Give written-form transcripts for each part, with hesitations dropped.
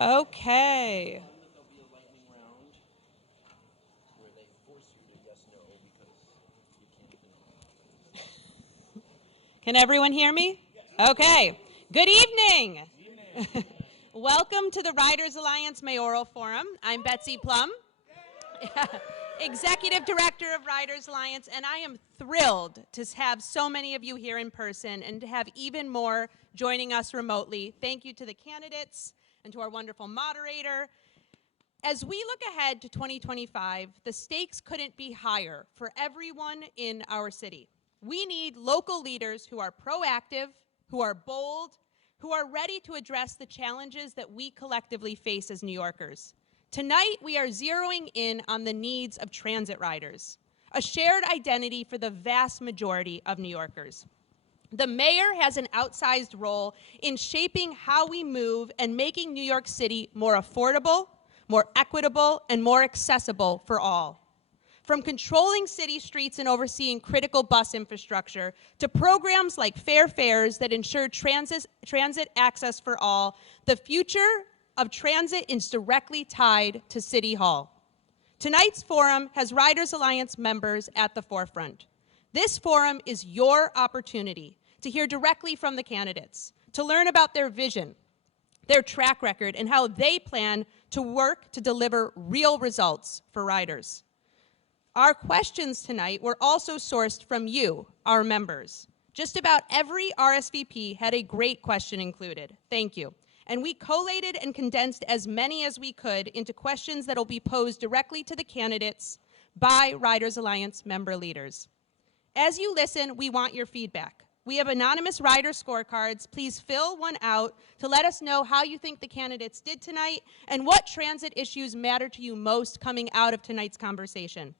Okay. Can everyone hear me? Okay. Good evening. Welcome to the Riders Alliance Mayoral Forum. I'm Betsy Plum, Executive Director of Riders Alliance, and I am thrilled to have so many of you here in person and to have even more joining us remotely. Thank you to the candidates and to our wonderful moderator. As we look ahead to 2025, the stakes couldn't be higher for everyone in our city. We need local leaders who are proactive, who are bold, who are ready to address the challenges that we collectively face as New Yorkers. Tonight, we are zeroing in on the needs of transit riders, a shared identity for the vast majority of New Yorkers. The mayor has an outsized role in shaping how we move and making New York City more affordable, more equitable, and more accessible for all. From controlling city streets and overseeing critical bus infrastructure to programs like fair fares that ensure transit access for all, the future of transit is directly tied to City Hall. Tonight's forum has Riders Alliance members at the forefront. This forum is your opportunity to hear directly from the candidates, to learn about their vision, their track record, and how they plan to work to deliver real results for riders. Our questions tonight were also sourced from you, our members. Just about every RSVP had a great question included. Thank you. And we collated and condensed as many as we could into questions that will be posed directly to the candidates by Riders Alliance member leaders. As you listen, we want your feedback. We have anonymous rider scorecards. Please fill one out to let us know how you think the candidates did tonight and what transit issues matter to you most coming out of tonight's conversation.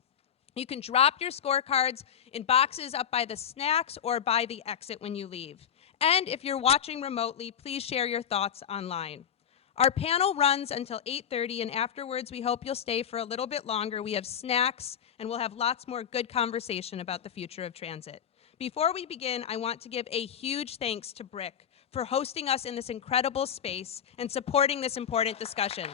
You can drop your scorecards in boxes up by the snacks or by the exit when you leave. And if you're watching remotely, please share your thoughts online. Our panel runs until 8:30, and afterwards we hope you'll stay for a little bit longer. We have snacks, and we'll have lots more good conversation about the future of transit. Before we begin, I want to give a huge thanks to Brick for hosting us in this incredible space and supporting this important discussion.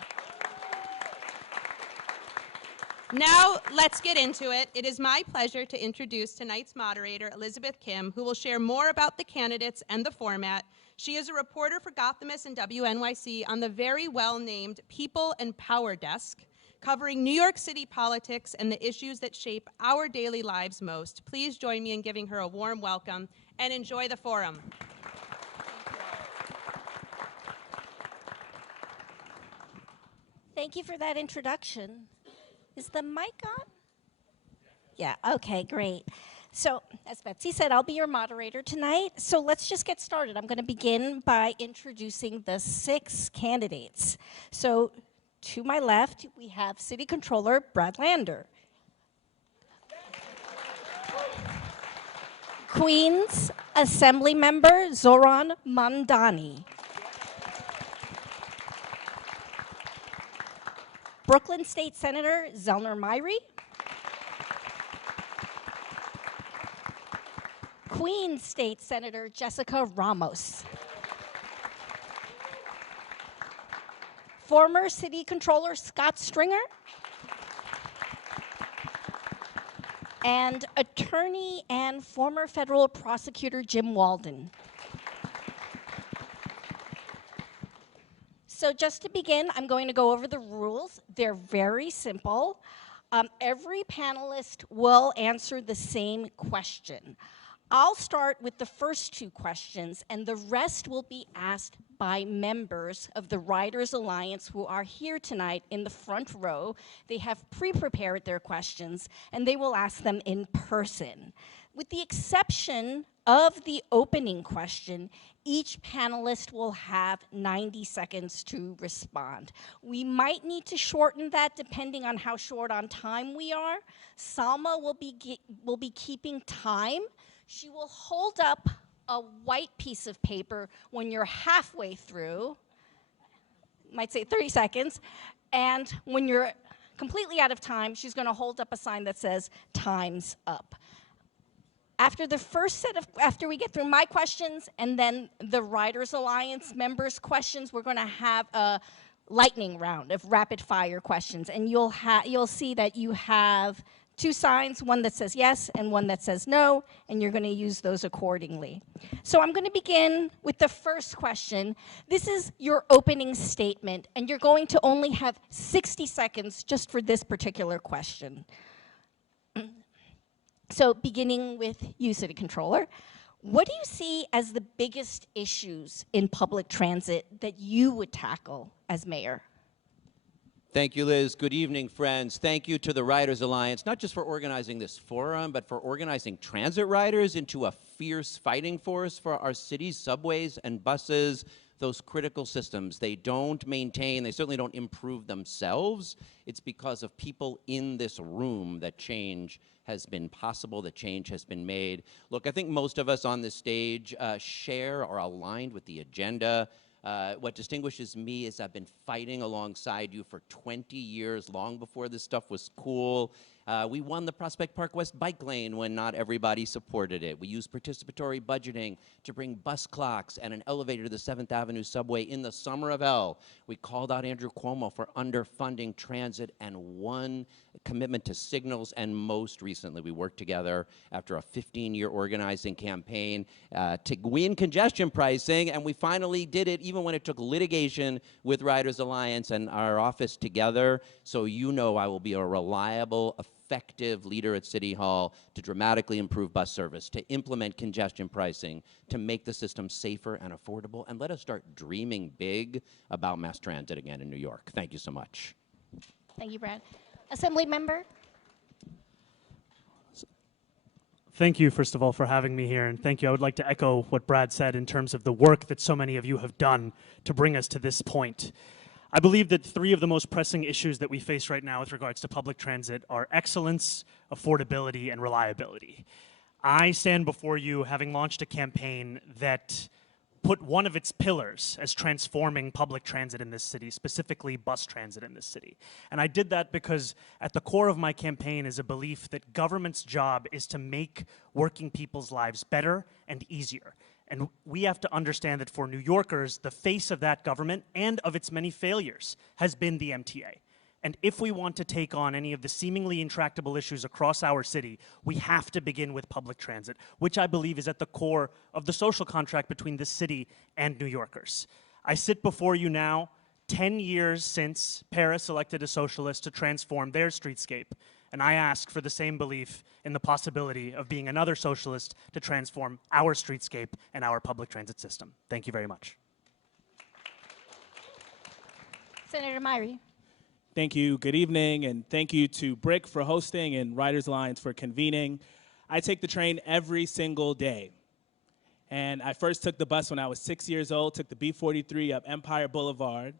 Now, let's get into it. It is my pleasure to introduce tonight's moderator, Elizabeth Kim, who will share more about the candidates and the format. She is a reporter for Gothamist and WNYC on the very well-named People and Power Desk, covering New York City politics and the issues that shape our daily lives most. Please join me in giving her a warm welcome and enjoy the forum. Thank you for that introduction. Is the mic on? Yeah, okay, great. So, as Betsy said, I'll be your moderator tonight. So let's just get started. I'm going to begin by introducing the 6 candidates. So, to my left, we have City Controller Brad Lander. Queens Assembly Member Zoran Mandani. Brooklyn State Senator Zellner Myrie. Queens State Senator Jessica Ramos. Former City Controller Scott Stringer. And attorney and former federal prosecutor Jim Walden. So just to begin, I'm going to go over the rules. They're very simple. Every panelist will answer the same question. I'll start with the first 2 questions, and the rest will be asked by members of the Riders Alliance who are here tonight in the front row. They have pre-prepared their questions, and they will ask them in person. With the exception of the opening question, each panelist will have 90 seconds to respond. We might need to shorten that depending on how short on time we are. Salma will be keeping time. She will hold up a white piece of paper when you're halfway through, might say 30 seconds, and when you're completely out of time, she's going to hold up a sign that says, "Time's up." After we get through my questions and then the Riders Alliance members' questions, we're going to have a lightning round of rapid fire questions, and you'll see that you have 2 signs, one that says yes and one that says no, and you're going to use those accordingly. So I'm going to begin with the first question. This is your opening statement, and you're going to only have 60 seconds just for this particular question. So beginning with you, City Controller, what do you see as the biggest issues in public transit that you would tackle as mayor? Thank you, Liz. Good evening, friends. Thank you to the Riders Alliance, not just for organizing this forum, but for organizing transit riders into a fierce fighting force for our city's subways and buses, those critical systems. They don't maintain, they certainly don't improve themselves. It's because of people in this room that change has been possible, that change has been made. Look, I think most of us on this stage share or are aligned with the agenda. What distinguishes me is I've been fighting alongside you for 20 years, long before this stuff was cool. We won the Prospect Park West bike lane when not everybody supported it. We used participatory budgeting to bring bus clocks and an elevator to the 7th Avenue subway in the summer of hell. We called out Andrew Cuomo for underfunding transit and won commitment to signals, and most recently we worked together after a 15-year organizing campaign to win congestion pricing, and we finally did it even when it took litigation with Riders Alliance and our office together. So you know I will be a reliable, effective leader at City Hall to dramatically improve bus service, to implement congestion pricing, to make the system safer and affordable, and let us start dreaming big about mass transit again in New York. Thank you so much. Thank you, Brad. Assembly member? Thank you, first of all, for having me here, and thank you. I would like to echo what Brad said in terms of the work that so many of you have done to bring us to this point. I believe that 3 of the most pressing issues that we face right now with regards to public transit are excellence, affordability, and reliability. I stand before you having launched a campaign that put one of its pillars as transforming public transit in this city, specifically bus transit in this city. And I did that because at the core of my campaign is a belief that government's job is to make working people's lives better and easier. And we have to understand that for New Yorkers, the face of that government and of its many failures has been the MTA. And if we want to take on any of the seemingly intractable issues across our city, we have to begin with public transit, which I believe is at the core of the social contract between this city and New Yorkers. I sit before you now, 10 years since Paris elected a socialist to transform their streetscape, and I ask for the same belief in the possibility of being another socialist to transform our streetscape and our public transit system. Thank you very much. Senator Myrie. Thank you. Good evening, and thank you to BRIC for hosting and Riders Alliance for convening. I take the train every single day. And I first took the bus when I was 6 years old, took the B43 up Empire Boulevard,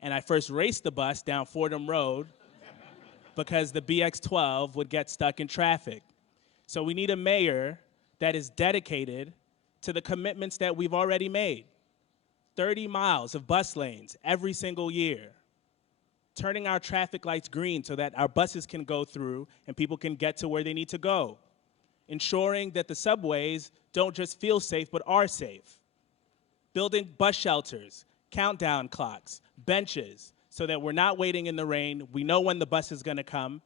and I first raced the bus down Fordham Road because the BX12 would get stuck in traffic. So we need a mayor that is dedicated to the commitments that we've already made. 30 miles of bus lanes every single year. Turning our traffic lights green so that our buses can go through and people can get to where they need to go. Ensuring that the subways don't just feel safe, but are safe. Building bus shelters, countdown clocks, benches, so that we're not waiting in the rain, we know when the bus is gonna come,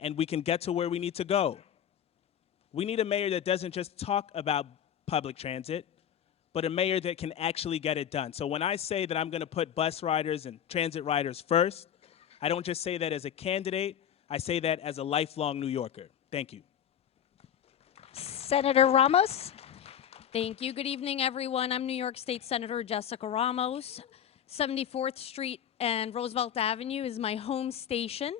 and we can get to where we need to go. We need a mayor that doesn't just talk about public transit, but a mayor that can actually get it done. So when I say that I'm gonna put bus riders and transit riders first, I don't just say that as a candidate, I say that as a lifelong New Yorker. Thank you. Senator Ramos. Thank you. Good evening, everyone. I'm New York State Senator Jessica Ramos. 74th Street and Roosevelt Avenue is my home station,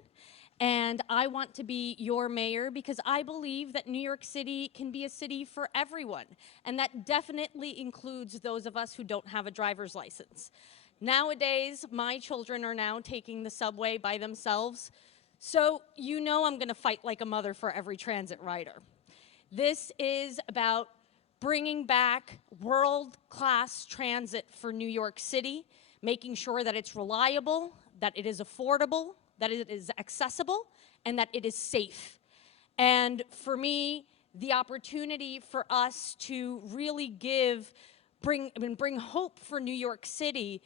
and I want to be your mayor because I believe that New York City can be a city for everyone, and that definitely includes those of us who don't have a driver's license. Nowadays, my children are now taking the subway by themselves, so you know I'm going to fight like a mother for every transit rider. This is about bringing back world-class transit for New York City, making sure that it's reliable, that it is affordable, that it is accessible, and that it is safe. And for me, the opportunity for us to really bring hope for New York City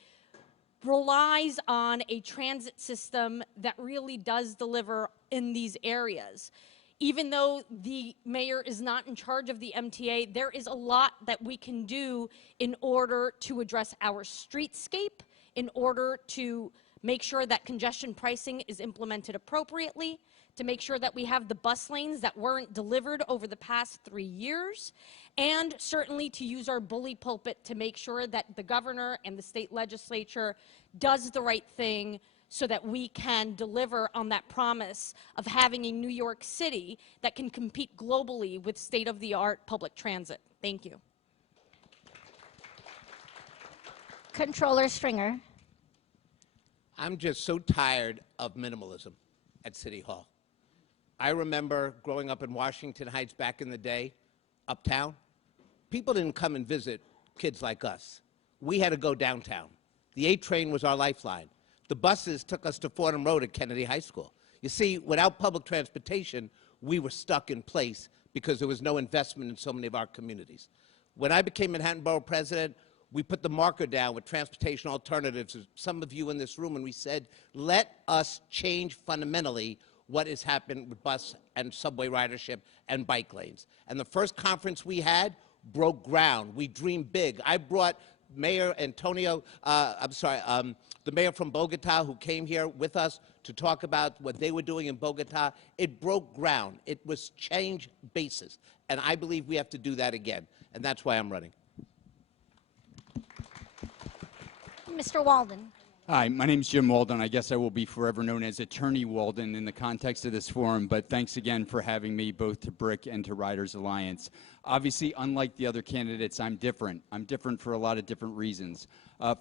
relies on a transit system that really does deliver in these areas. Even though the mayor is not in charge of the MTA, there is a lot that we can do in order to address our streetscape, in order to make sure that congestion pricing is implemented appropriately, to make sure that we have the bus lanes that weren't delivered over the past 3 years, and certainly to use our bully pulpit to make sure that the governor and the state legislature does the right thing so that we can deliver on that promise of having a New York City that can compete globally with state-of-the-art public transit. Thank you. Controller Stringer. I'm just so tired of minimalism at City Hall. I remember growing up in Washington Heights back in the day, uptown. People didn't come and visit kids like us. We had to go downtown. The A train was our lifeline. The buses took us to Fordham Road at Kennedy High School. You see, without public transportation, we were stuck in place because there was no investment in so many of our communities. When I became Manhattan Borough President, we put the marker down with transportation alternatives, some of you in this room, and we said, let us change fundamentally what has happened with bus and subway ridership and bike lanes. And the first conference we had broke ground. We dreamed big. I brought Mayor Antonio, the mayor from Bogota, who came here with us to talk about what they were doing in Bogota. It broke ground. It was change basis. And I believe we have to do that again. And that's why I'm running. Mr. Walden. Hi, my name is Jim Walden. I guess I will be forever known as Attorney Walden in the context of this forum, but thanks again for having me, both to BRIC and to Riders Alliance. Obviously, unlike the other candidates, I'm different. I'm different for a lot of different reasons.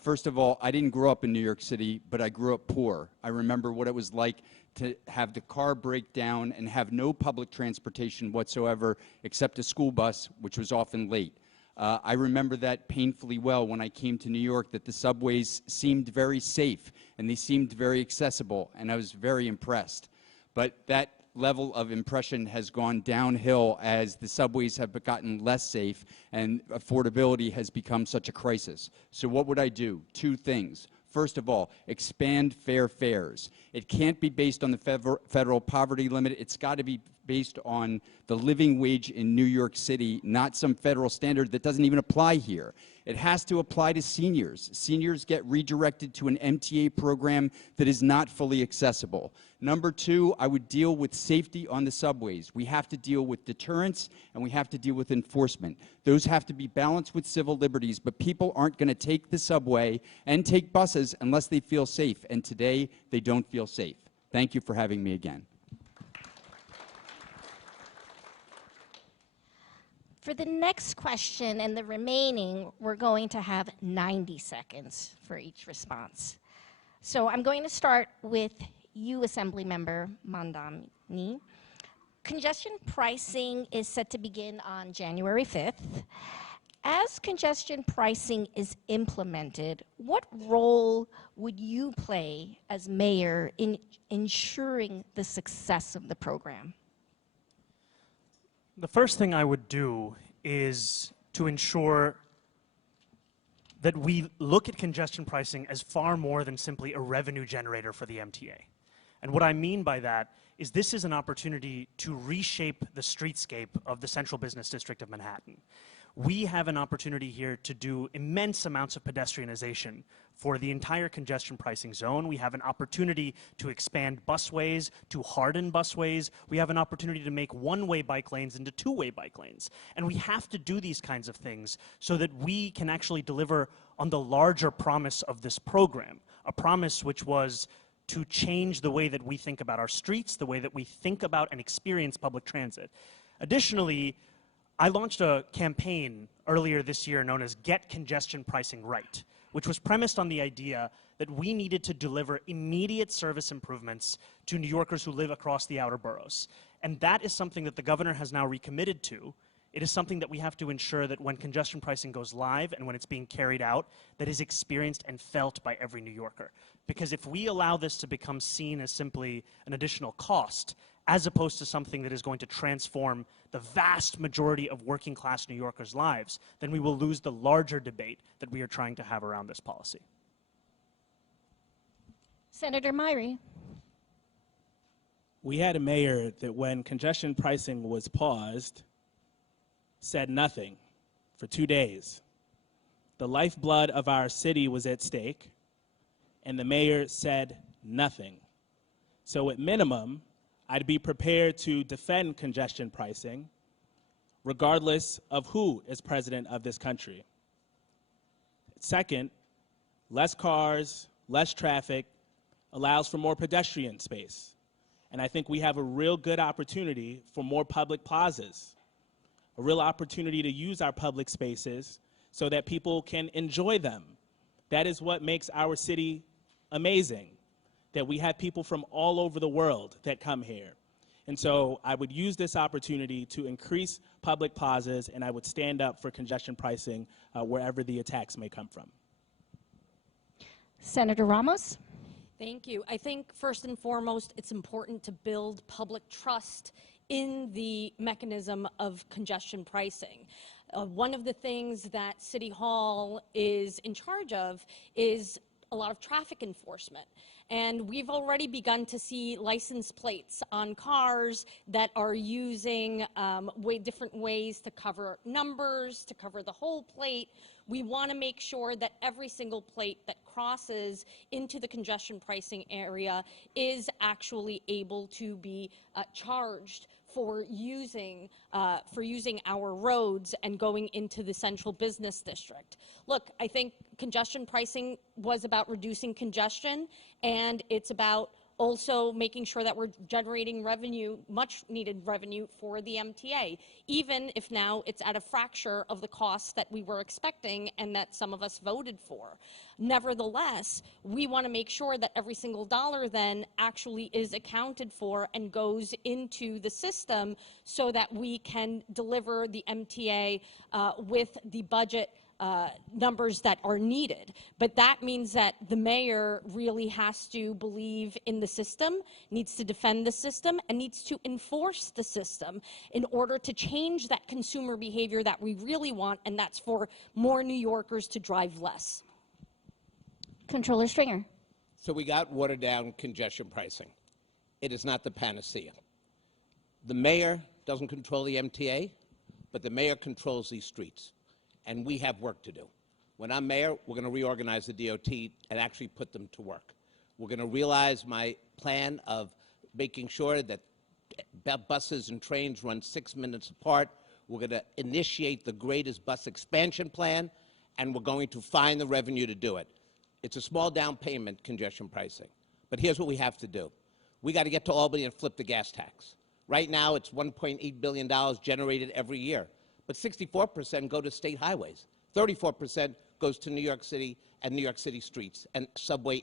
First of all, I didn't grow up in New York City, but I grew up poor. I remember what it was like to have the car break down and have no public transportation whatsoever except a school bus, which was often late. I remember that painfully well when I came to New York, that the subways seemed very safe and they seemed very accessible, and I was very impressed. But that level of impression has gone downhill as the subways have gotten less safe and affordability has become such a crisis. So what would I do? Two things. First of all, expand fair fares. It can't be based on the federal poverty limit. It's got to be based on the living wage in New York City, not some federal standard that doesn't even apply here. It has to apply to seniors. Seniors get redirected to an MTA program that is not fully accessible. Number two, I would deal with safety on the subways. We have to deal with deterrence and we have to deal with enforcement. Those have to be balanced with civil liberties, but people aren't going to take the subway and take buses unless they feel safe, and today they don't feel safe. Thank you for having me again. For the next question and the remaining, we're going to have 90 seconds for each response. So I'm going to start with you, Assemblymember Mandani. Congestion pricing is set to begin on January 5th. As congestion pricing is implemented, what role would you play as mayor in ensuring the success of the program? The first thing I would do is to ensure that we look at congestion pricing as far more than simply a revenue generator for the MTA. And what I mean by that is this is an opportunity to reshape the streetscape of the Central Business District of Manhattan. We have an opportunity here to do immense amounts of pedestrianization for the entire congestion pricing zone. We have an opportunity to expand busways, to harden busways. We have an opportunity to make one-way bike lanes into two-way bike lanes. And we have to do these kinds of things so that we can actually deliver on the larger promise of this program, a promise which was to change the way that we think about our streets, the way that we think about and experience public transit. Additionally, I launched a campaign earlier this year known as Get Congestion Pricing Right, which was premised on the idea that we needed to deliver immediate service improvements to New Yorkers who live across the outer boroughs. And that is something that the governor has now recommitted to. It is something that we have to ensure that when congestion pricing goes live and when it's being carried out, that is experienced and felt by every New Yorker. Because if we allow this to become seen as simply an additional cost, as opposed to something that is going to transform the vast majority of working class New Yorkers' lives, then we will lose the larger debate that we are trying to have around this policy. Senator Myrie. We had a mayor that when congestion pricing was paused, said nothing for 2 days. The lifeblood of our city was at stake, and the mayor said nothing. So at minimum, I'd be prepared to defend congestion pricing, regardless of who is president of this country. Second, less cars, less traffic allows for more pedestrian space. And I think we have a real good opportunity for more public plazas, a real opportunity to use our public spaces so that people can enjoy them. That is what makes our city amazing, that we have people from all over the world that come here. And so I would use this opportunity to increase public plazas, and I would stand up for congestion pricing wherever the attacks may come from. Senator Ramos. Thank you. I think first and foremost, it's important to build public trust in the mechanism of congestion pricing. One of the things that City Hall is in charge of is a lot of traffic enforcement. And we've already begun to see license plates on cars that are using different ways to cover numbers, to cover the whole plate. We want to make sure that every single plate that crosses into the congestion pricing area is actually able to be charged for using our roads and going into the central business district. Look, I think congestion pricing was about reducing congestion, and it's about also making sure that we're generating revenue, much needed revenue for the MTA, even if now it's at a fracture of the costs that we were expecting and that some of us voted for. Nevertheless, we want to make sure that every single dollar then actually is accounted for and goes into the system so that we can deliver the MTA with the budget numbers that are needed. But that means that the mayor really has to believe in the system, needs to defend the system, and needs to enforce the system in order to change that consumer behavior that we really want, and that's for more New Yorkers to drive less. Controller Stringer. So we got watered down congestion pricing. It is not the panacea. The mayor doesn't control the MTA, but the mayor controls these streets. And we have work to do. When I'm mayor, we're going to reorganize the DOT and actually put them to work. We're going to realize my plan of making sure that buses and trains run 6 minutes apart. We're going to initiate the greatest bus expansion plan, and we're going to find the revenue to do it. It's a small down payment, congestion pricing. But here's what we have to do. We got to get to Albany and flip the gas tax. Right now, it's $1.8 billion generated every year. But 64% go to state highways. 34% goes to New York City and New York City streets and subway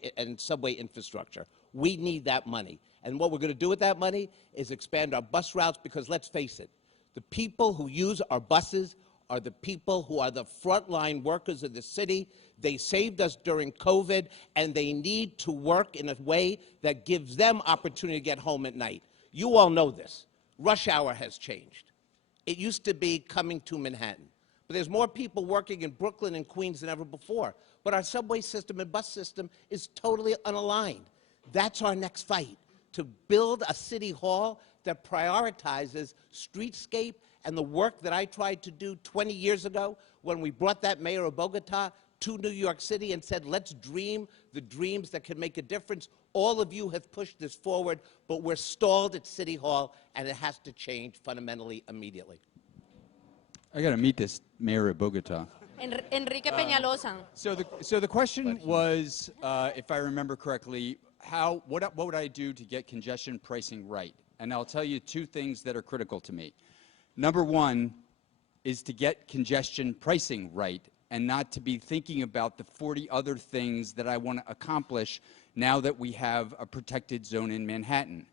infrastructure. We need that money. And what we're going to do with that money is expand our bus routes, because let's face it, the people who use our buses are the people who are the frontline workers of the city. They saved us during COVID, and they need to work in a way that gives them opportunity to get home at night. You all know this. Rush hour has changed. It used to be coming to Manhattan. But there's more people working in Brooklyn and Queens than ever before. But our subway system and bus system is totally unaligned. That's our next fight, to build a city hall that prioritizes streetscape and the work that I tried to do 20 years ago when we brought that mayor of Bogota to New York City and said, let's dream the dreams that can make a difference. All of you have pushed this forward, but we're stalled at City Hall, and it has to change fundamentally immediately. I got to meet this mayor of Bogota. Enrique Peñalosa. So the question was, if I remember correctly, what would I do to get congestion pricing right? And I'll tell you two things that are critical to me. Number one is to get congestion pricing right, and not to be thinking about the 40 other things that I want to accomplish now that we have a protected zone in Manhattan.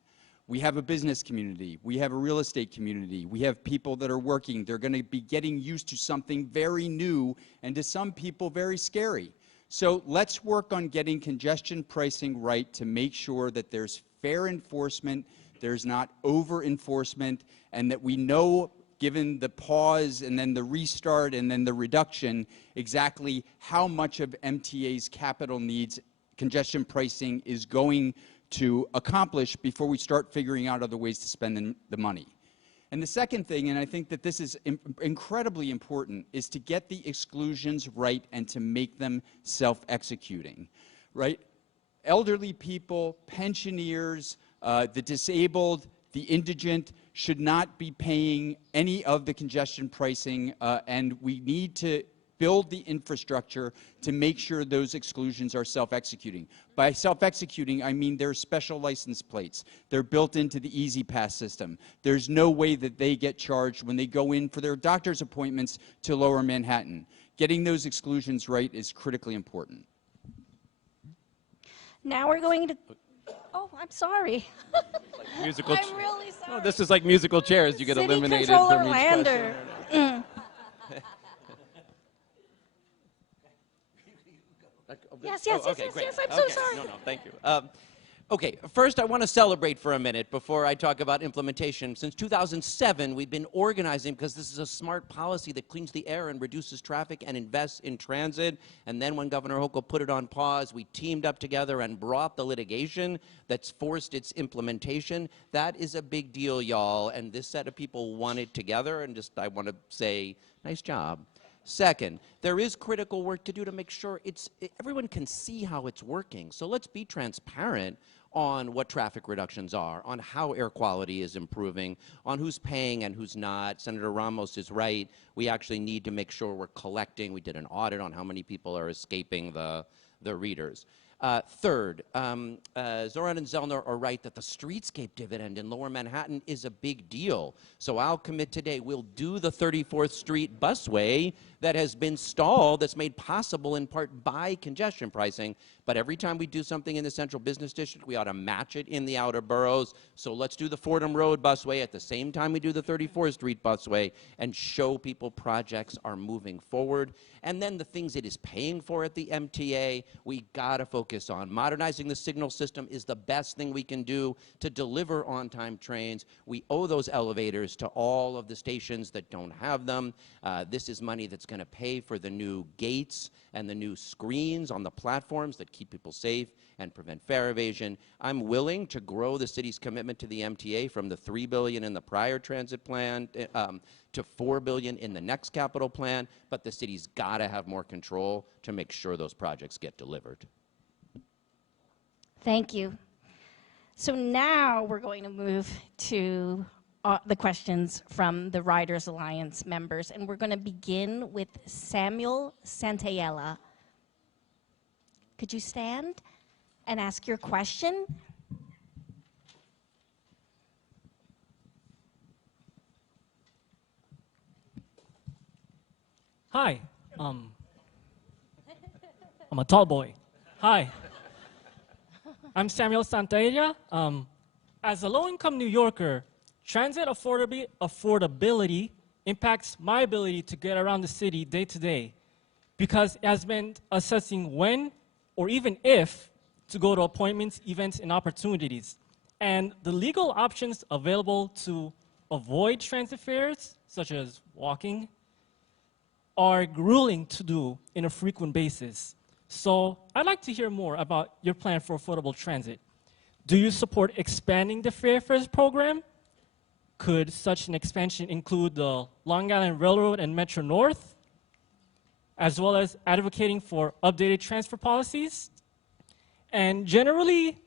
We have a business community. We have a real estate community. We have people that are working. They're going to be getting used to something very new and to some people very scary. So let's work on getting congestion pricing right to make sure that there's fair enforcement, there's not over-enforcement, and that we know, given the pause and then the restart and then the reduction, exactly how much of MTA's capital needs congestion pricing is going to accomplish before we start figuring out other ways to spend the money. And the second thing, and I think that this is incredibly important, is to get the exclusions right and to make them self-executing, right? Elderly people, pensioners, the disabled, the indigent should not be paying any of the congestion pricing, and we need to build the infrastructure to make sure those exclusions are self-executing. By self-executing, I mean there's special license plates. They're built into the Easy Pass system. There's no way that they get charged when they go in for their doctor's appointments to Lower Manhattan. Getting those exclusions right is critically important. Now we're going to, oh, I'm sorry. Musical I'm really sorry. Oh, this is like musical chairs. You get City eliminated Controller from each Lander. question. Yes, yes, Oh, yes, okay, yes, great. yes, I'm so Okay. sorry. No, thank you. Okay, first I want to celebrate for a minute before I talk about implementation. Since 2007, we've been organizing because this is a smart policy that cleans the air and reduces traffic and invests in transit. And then when Governor Hochul put it on pause, we teamed up together and brought the litigation that's forced its implementation. That is a big deal, y'all, and this set of people won it together, and just I want to say, nice job. Second, there is critical work to do to make sure everyone can see how it's working. So let's be transparent on what traffic reductions are, on how air quality is improving, on who's paying and who's not. Senator Ramos is right. We actually need to make sure we're collecting. We did an audit on how many people are escaping the readers. Third, Zoran and Zellner are right that the streetscape dividend in Lower Manhattan is a big deal. So I'll commit today, we'll do the 34th Street busway that has been stalled, that's made possible in part by congestion pricing. But every time we do something in the central business district, we ought to match it in the outer boroughs. So let's do the Fordham Road busway at the same time we do the 34th Street busway and show people projects are moving forward. And then the things it is paying for at the MTA, we gotta focus on. Modernizing the signal system is the best thing we can do to deliver on-time trains. We owe those elevators to all of the stations that don't have them. This is money that's gonna pay for the new gates and the new screens on the platforms that keep people safe and prevent fare evasion. I'm willing to grow the city's commitment to the MTA from the $3 billion in the prior transit plan to $4 billion in the next capital plan, but the city's gotta have more control to make sure those projects get delivered. Thank you. So now we're going to move to the questions from the Riders Alliance members, and we're going to begin with Samuel Santaella. Could you stand and ask your question? Hi, I'm a tall boy. Hi, I'm Samuel Santaella. As a low-income New Yorker, transit affordability impacts my ability to get around the city day to day because it has been assessing when or even if to go to appointments, events, and opportunities. And the legal options available to avoid transit fares, such as walking, are grueling to do on a frequent basis. So I'd like to hear more about your plan for affordable transit. Do you support expanding the Fair Fares program? Could such an expansion include the Long Island Railroad and Metro North, as well as advocating for updated transfer policies? And generally,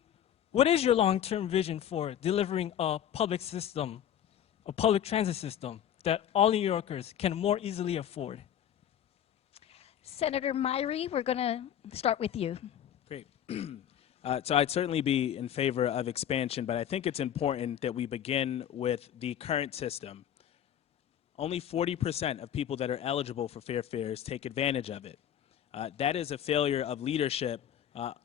what is your long-term vision for delivering a public system, a public transit system that all New Yorkers can more easily afford? Senator Myrie, we're going to start with you. Great. So I'd certainly be in favor of expansion, but I think it's important that we begin with the current system. Only 40% of people that are eligible for fair fares take advantage of it. That is a failure of leadership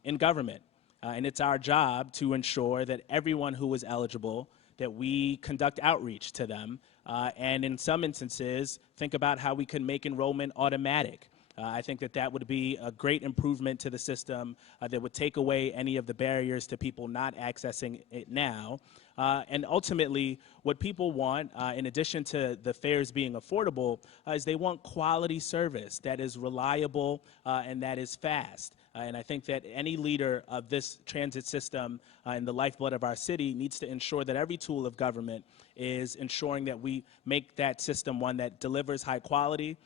in government. And it's our job to ensure that everyone who is eligible, that we conduct outreach to them, and in some instances, think about how we can make enrollment automatic. I think that that would be a great improvement to the system that would take away any of the barriers to people not accessing it now. And ultimately, what people want, in addition to the fares being affordable, is they want quality service that is reliable and that is fast. And I think that any leader of this transit system and the lifeblood of our city needs to ensure that every tool of government is ensuring that we make that system one that delivers high quality,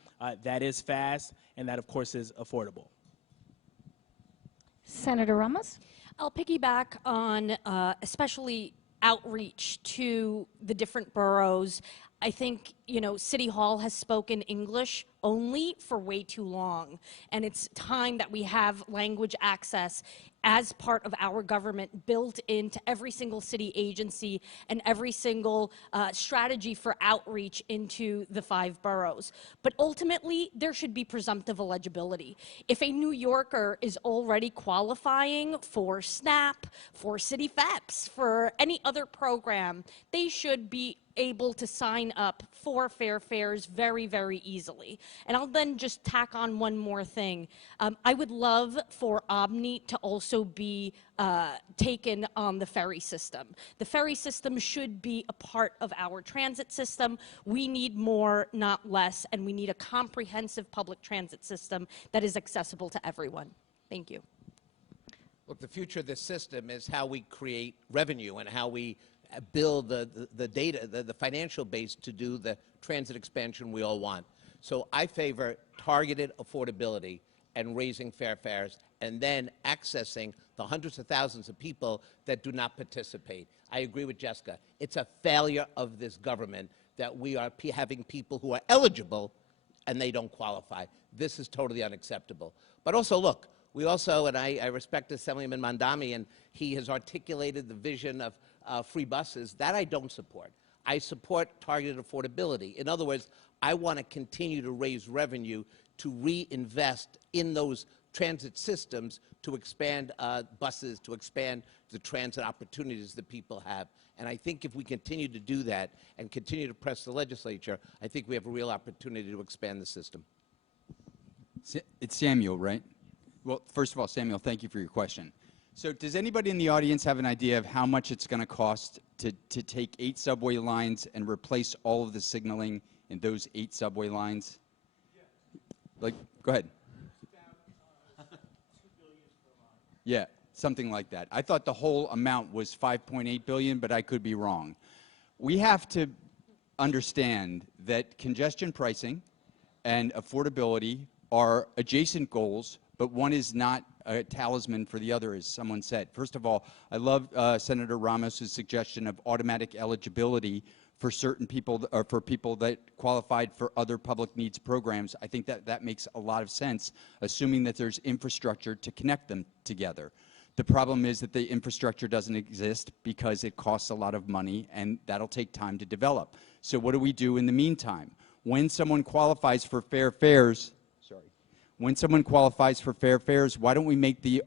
that is fast, and that, of course, is affordable. Senator Ramos? I'll piggyback on especially outreach to the different boroughs. I think, City Hall has spoken English only for way too long, and it's time that we have language access as part of our government built into every single city agency and every single strategy for outreach into the 5 boroughs. But ultimately, there should be presumptive eligibility. If a New Yorker is already qualifying for SNAP, for City FEPS, for any other program, they should be able to sign up for fair fares very, very easily. And I'll then just tack on one more thing. I would love for Omni to also be taken on the ferry system. The ferry system should be a part of our transit system. We need more, not less, and we need a comprehensive public transit system that is accessible to everyone. Thank you. Look, the future of this system is how we create revenue and how we build the data, the financial base to do the transit expansion we all want. So I favor targeted affordability and raising fair fares and then accessing the hundreds of thousands of people that do not participate. I agree with Jessica. It's a failure of this government that we are having people who are eligible and they don't qualify. This is totally unacceptable. But also, look, we also, and I respect Assemblyman Mandami, and he has articulated the vision of free buses. That I don't support. I support targeted affordability. In other words, I want to continue to raise revenue to reinvest in those transit systems to expand buses, to expand the transit opportunities that people have. And I think if we continue to do that and continue to press the legislature, I think we have a real opportunity to expand the system. It's Samuel, right? Well, first of all, Samuel, thank you for your question. So does anybody in the audience have an idea of how much it's going to cost to take 8 subway lines and replace all of the signaling in those 8 subway lines? Yeah. Go ahead. Yeah, something like that. I thought the whole amount was $5.8 billion, but I could be wrong. We have to understand that congestion pricing and affordability are adjacent goals, but one is not a talisman for the other, as someone said. First of all, I love Senator Ramos's suggestion of automatic eligibility for certain people, or for people that qualified for other public needs programs. I think that makes a lot of sense, assuming that there's infrastructure to connect them together. The problem is that the infrastructure doesn't exist because it costs a lot of money, and that'll take time to develop. So what do we do in the meantime? When someone qualifies for fair fares, why don't we make the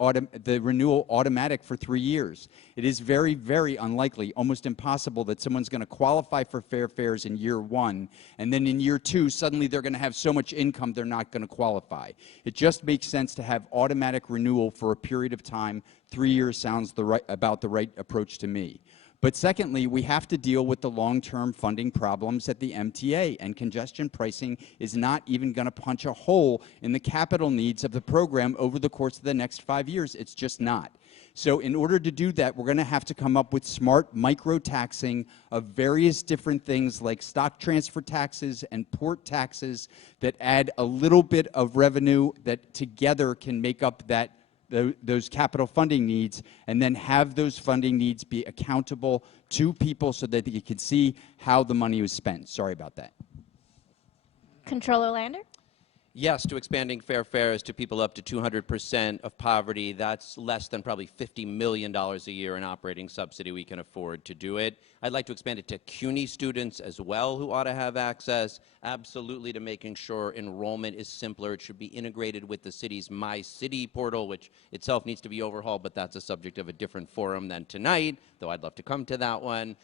renewal automatic for 3 years? It is very, very unlikely, almost impossible, that someone's going to qualify for fair fares in year 1, and then in year 2, suddenly they're going to have so much income they're not going to qualify. It just makes sense to have automatic renewal for a period of time. 3 years sounds about the right approach to me. But secondly, we have to deal with the long-term funding problems at the MTA, and congestion pricing is not even going to punch a hole in the capital needs of the program over the course of the next 5 years. It's just not. So in order to do that, we're going to have to come up with smart micro-taxing of various different things like stock transfer taxes and port taxes that add a little bit of revenue that together can make up those capital funding needs, and then have those funding needs be accountable to people so that you can see how the money was spent. Sorry about that. Controller Lander? Yes, to expanding fair fares to people up to 200% of poverty. That's less than probably $50 million a year in operating subsidy we can afford to do it. I'd like to expand it to CUNY students as well who ought to have access. Absolutely to making sure enrollment is simpler. It should be integrated with the city's My City portal, which itself needs to be overhauled, but that's a subject of a different forum than tonight, though I'd love to come to that one.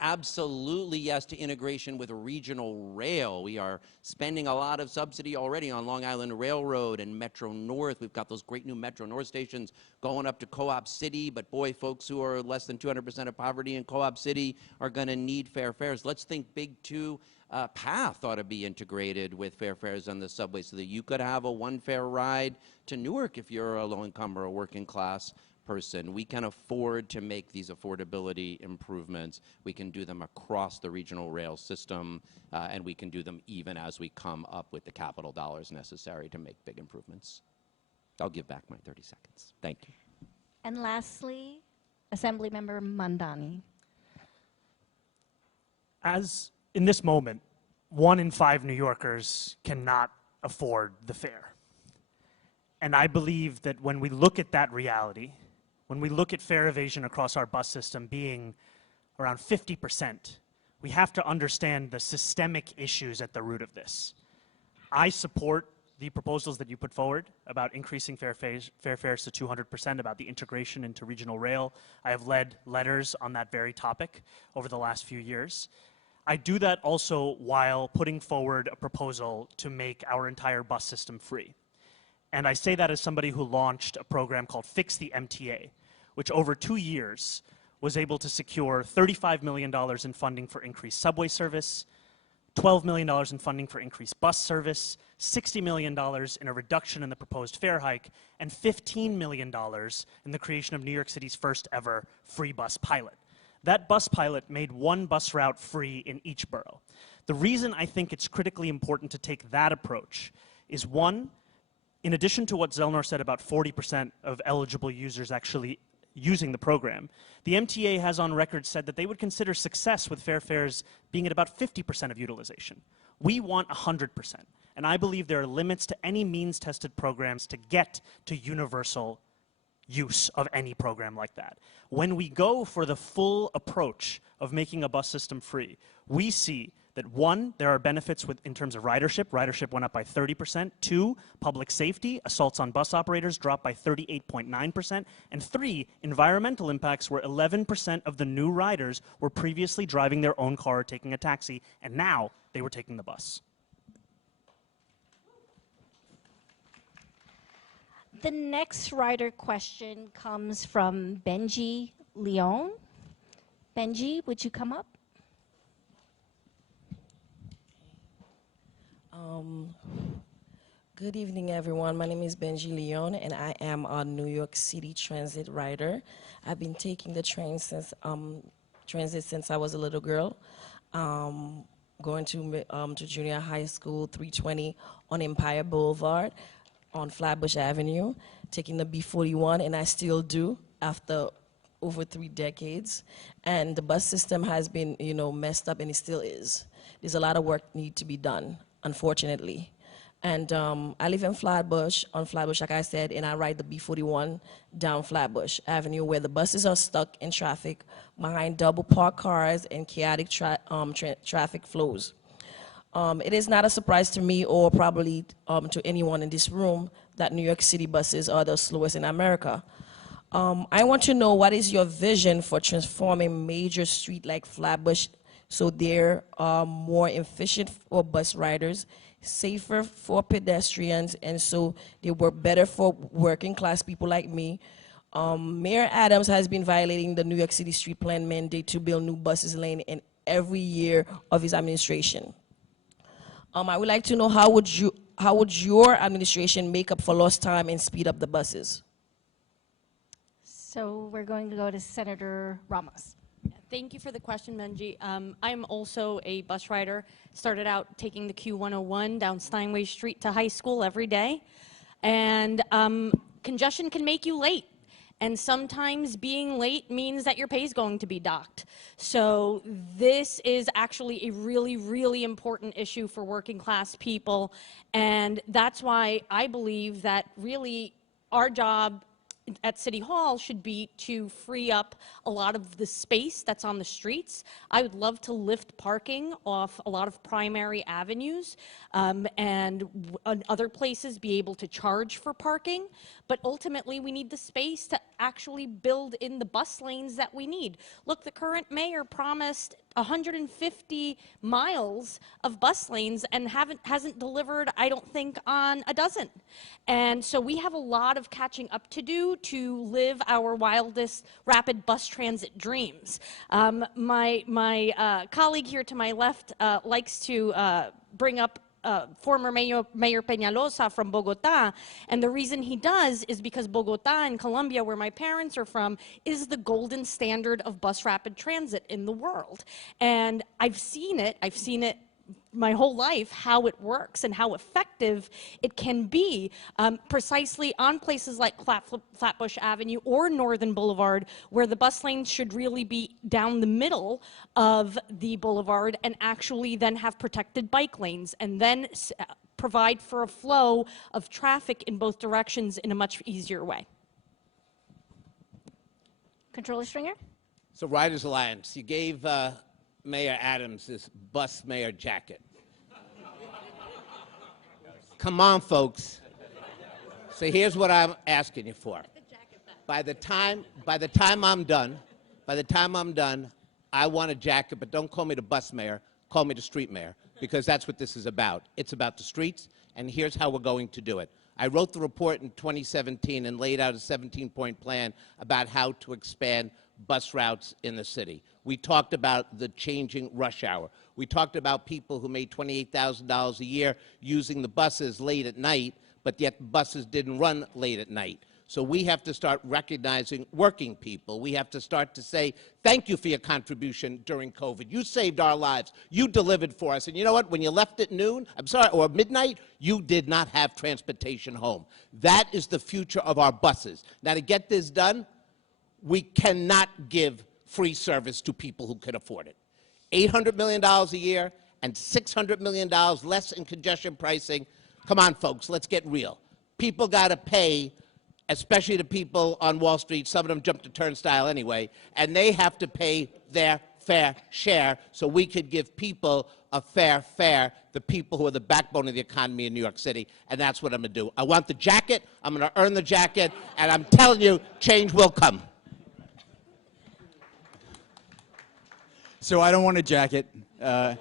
Absolutely yes to integration with regional rail. We are spending a lot of subsidy already already on Long Island Railroad and Metro North. We've got those great new Metro North stations going up to Co-op City, but boy, folks who are less than 200% of poverty in Co-op City are going to need fair fares. Let's think Big Two path ought to be integrated with fair fares on the subway so that you could have a one fare ride to Newark if you're a low-income or a working class person. We can afford to make these affordability improvements. We can do them across the regional rail system, and we can do them even as we come up with the capital dollars necessary to make big improvements. I'll give back my 30 seconds. Thank you. And lastly, Assemblymember Mandani. As in this moment, 1 in 5 New Yorkers cannot afford the fare. And I believe that when we look at that reality, when we look at fare evasion across our bus system being around 50%, we have to understand the systemic issues at the root of this. I support the proposals that you put forward about increasing fares to 200%, about the integration into regional rail. I have led letters on that very topic over the last few years. I do that also while putting forward a proposal to make our entire bus system free. And I say that as somebody who launched a program called Fix the MTA, which over 2 years was able to secure $35 million in funding for increased subway service, $12 million in funding for increased bus service, $60 million in a reduction in the proposed fare hike, and $15 million in the creation of New York City's first ever free bus pilot. That bus pilot made one bus route free in each borough. The reason I think it's critically important to take that approach is, one, in addition to what Zelnor said about 40% of eligible users actually using the program, the MTA has on record said that they would consider success with fair fares being at about 50% of utilization. We want 100%, and I believe there are limits to any means-tested programs to get to universal use of any program like that. When we go for the full approach of making a bus system free, we see that, one, there are benefits in terms of ridership. Ridership went up by 30%. 2, public safety, assaults on bus operators dropped by 38.9%. And 3, environmental impacts, where 11% of the new riders were previously driving their own car or taking a taxi, and now they were taking the bus. The next rider question comes from Benji Leon. Benji, would you come up? Good evening, everyone. My name is Benji Leon, and I am a New York City transit rider. I've been taking the train since transit since I was a little girl. Going to junior high school, 320 on Empire Boulevard, on Flatbush Avenue, taking the B41, and I still do after over 3 decades. And the bus system has been, messed up, and it still is. There's a lot of work need to be done, unfortunately. And I live in Flatbush, on Flatbush, like I said, and I ride the B41 down Flatbush Avenue, where the buses are stuck in traffic behind double parked cars and chaotic traffic flows. It is not a surprise to me, or probably to anyone in this room, that New York City buses are the slowest in America. I want to know, what is your vision for transforming major streets like Flatbush so they're more efficient for bus riders, safer for pedestrians, and so they work better for working class people like me? Mayor Adams has been violating the New York City street plan mandate to build new buses lane in every year of his administration. I would like to know, how would your administration make up for lost time and speed up the buses? So we're going to go to Senator Ramos. Thank you for the question, Benji. I'm also a bus rider. Started out taking the Q101 down Steinway Street to high school every day. And congestion can make you late. And sometimes being late means that your pay is going to be docked. So this is actually a really, really important issue for working class people. And that's why I believe that really our job at City Hall should be to free up a lot of the space that's on the streets. I would love to lift parking off a lot of primary avenues and other places be able to charge for parking. But ultimately, we need the space to actually build in the bus lanes that we need. Look, the current mayor promised 150 miles of bus lanes and hasn't delivered, I don't think, on a dozen. And so we have a lot of catching up to do to live our wildest rapid bus transit dreams. My colleague here to my left likes to bring up former Mayor Peñalosa from Bogota, and the reason he does is because Bogota in Colombia, where my parents are from, is the golden standard of bus rapid transit in the world. And I've seen it my whole life, how it works and how effective it can be, precisely on places like Flatbush Avenue or Northern Boulevard, where the bus lanes should really be down the middle of the boulevard and actually then have protected bike lanes and then provide for a flow of traffic in both directions in a much easier way. Controller Stringer? So Riders Alliance, you gave Mayor Adams this bus mayor jacket. Come on, folks. So here's what I'm asking you for. By the time I'm done, I want a jacket, but don't call me the bus mayor, call me the street mayor, because that's what this is about. It's about the streets, and here's how we're going to do it. I wrote the report in 2017 and laid out a 17-point plan about how to expand bus routes in the city. We talked about the changing rush hour. We talked about people who made $28,000 a year using the buses late at night, but yet the buses didn't run late at night. So we have to start recognizing working people. We have to start to say, thank you for your contribution during COVID. You saved our lives. You delivered for us. And you know what? When you left at noon, or midnight, you did not have transportation home. That is the future of our buses. Now, to get this done, we cannot give free service to people who can afford it. $800 million a year and $600 million less in congestion pricing. Come on, folks, let's get real. People got to pay, especially the people on Wall Street. Some of them jumped the turnstile anyway, and they have to pay their fair share so we could give people a fair fare, the people who are the backbone of the economy in New York City, and that's what I'm going to do. I want the jacket, I'm going to earn the jacket, and I'm telling you, change will come. So I don't want a jacket. And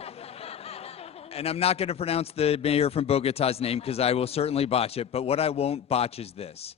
I'm not going to pronounce the mayor from Bogota's name because I will certainly botch it. But what I won't botch is this.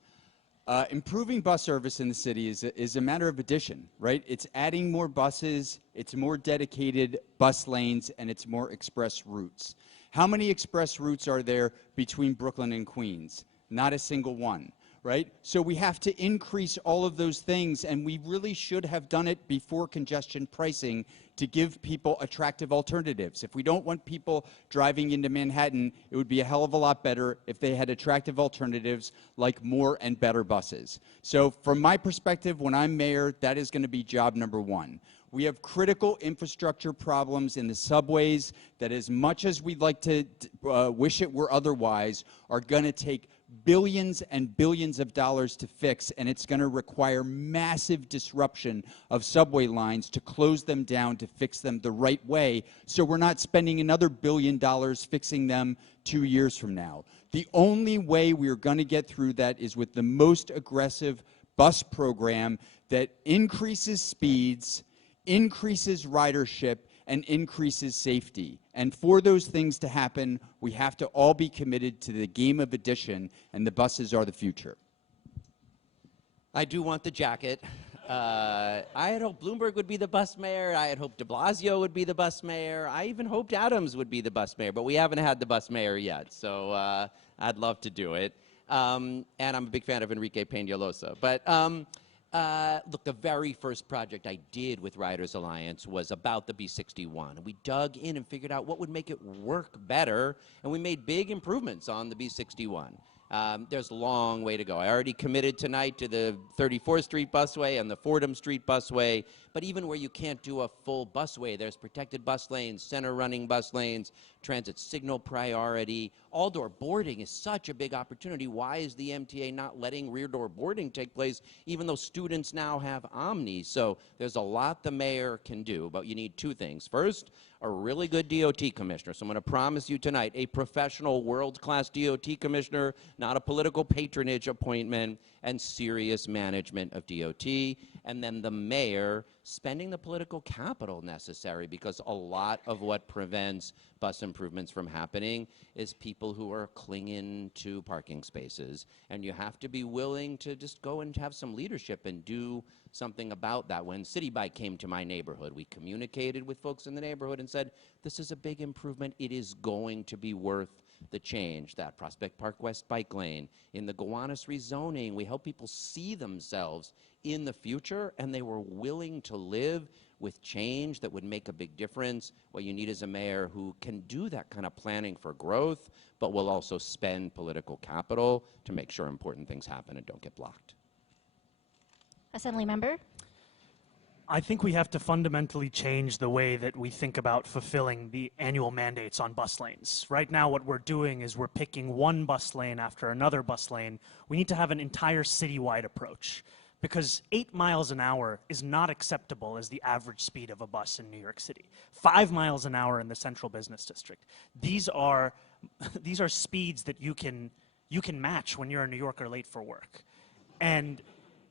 Improving bus service in the city is a matter of addition, right? It's adding more buses, it's more dedicated bus lanes, and it's more express routes. How many express routes are there between Brooklyn and Queens? Not a single one. Right? So we have to increase all of those things, and we really should have done it before congestion pricing to give people attractive alternatives. If we don't want people driving into Manhattan, it would be a hell of a lot better if they had attractive alternatives like more and better buses. So from my perspective, when I'm mayor, that is going to be job number one. We have critical infrastructure problems in the subways that, as much as we'd like to wish it were otherwise, are going to take billions and billions of dollars to fix, and it's going to require massive disruption of subway lines to close them down, to fix them the right way, so we're not spending another $1 billion fixing them 2 years from now. The only way we're going to get through that is with the most aggressive bus program that increases speeds, increases ridership, and increases safety. And for those things to happen, we have to all be committed to the game of addition, and the buses are the future. I do want the jacket. I had hoped Bloomberg would be the bus mayor. I had hoped de Blasio would be the bus mayor. I even hoped Adams would be the bus mayor, but we haven't had the bus mayor yet, so I'd love to do it. And I'm a big fan of Enrique Peñalosa. But look, the very first project I did with Riders Alliance was about the B61. We dug in and figured out what would make it work better, and we made big improvements on the B61. There's a long way to go. I already committed tonight to the 34th Street busway and the Fordham Street busway, but even where you can't do a full busway, there's protected bus lanes, center running bus lanes, transit signal priority. All-door boarding is such a big opportunity. Why is the MTA not letting rear-door boarding take place, even though students now have Omni? So there's a lot the mayor can do, but you need two things. First, a really good DOT commissioner. So I'm going to promise you tonight a professional, world-class DOT commissioner, not a political patronage appointment. and serious management of DOT, and then the mayor spending the political capital necessary, because a lot of what prevents bus improvements from happening is people who are clinging to parking spaces. And you have to be willing to just go and have some leadership and do something about that. When City Bike came to my neighborhood, we communicated with folks in the neighborhood and said, this is a big improvement. It is going to be worth the change. That Prospect Park West bike lane, in the Gowanus rezoning, we help people see themselves in the future, and they were willing to live with change that would make a big difference. What you need is a mayor who can do that kind of planning for growth, but will also spend political capital to make sure important things happen and don't get blocked. Assembly member. I think we have to fundamentally change the way that we think about fulfilling the annual mandates on bus lanes. Right now, what we're doing is we're picking one bus lane after another bus lane. We need to have an entire citywide approach, because 8 miles an hour is not acceptable as the average speed of a bus in New York City. 5 miles an hour in the central business district. These are speeds that you can match when you're a New Yorker late for work. And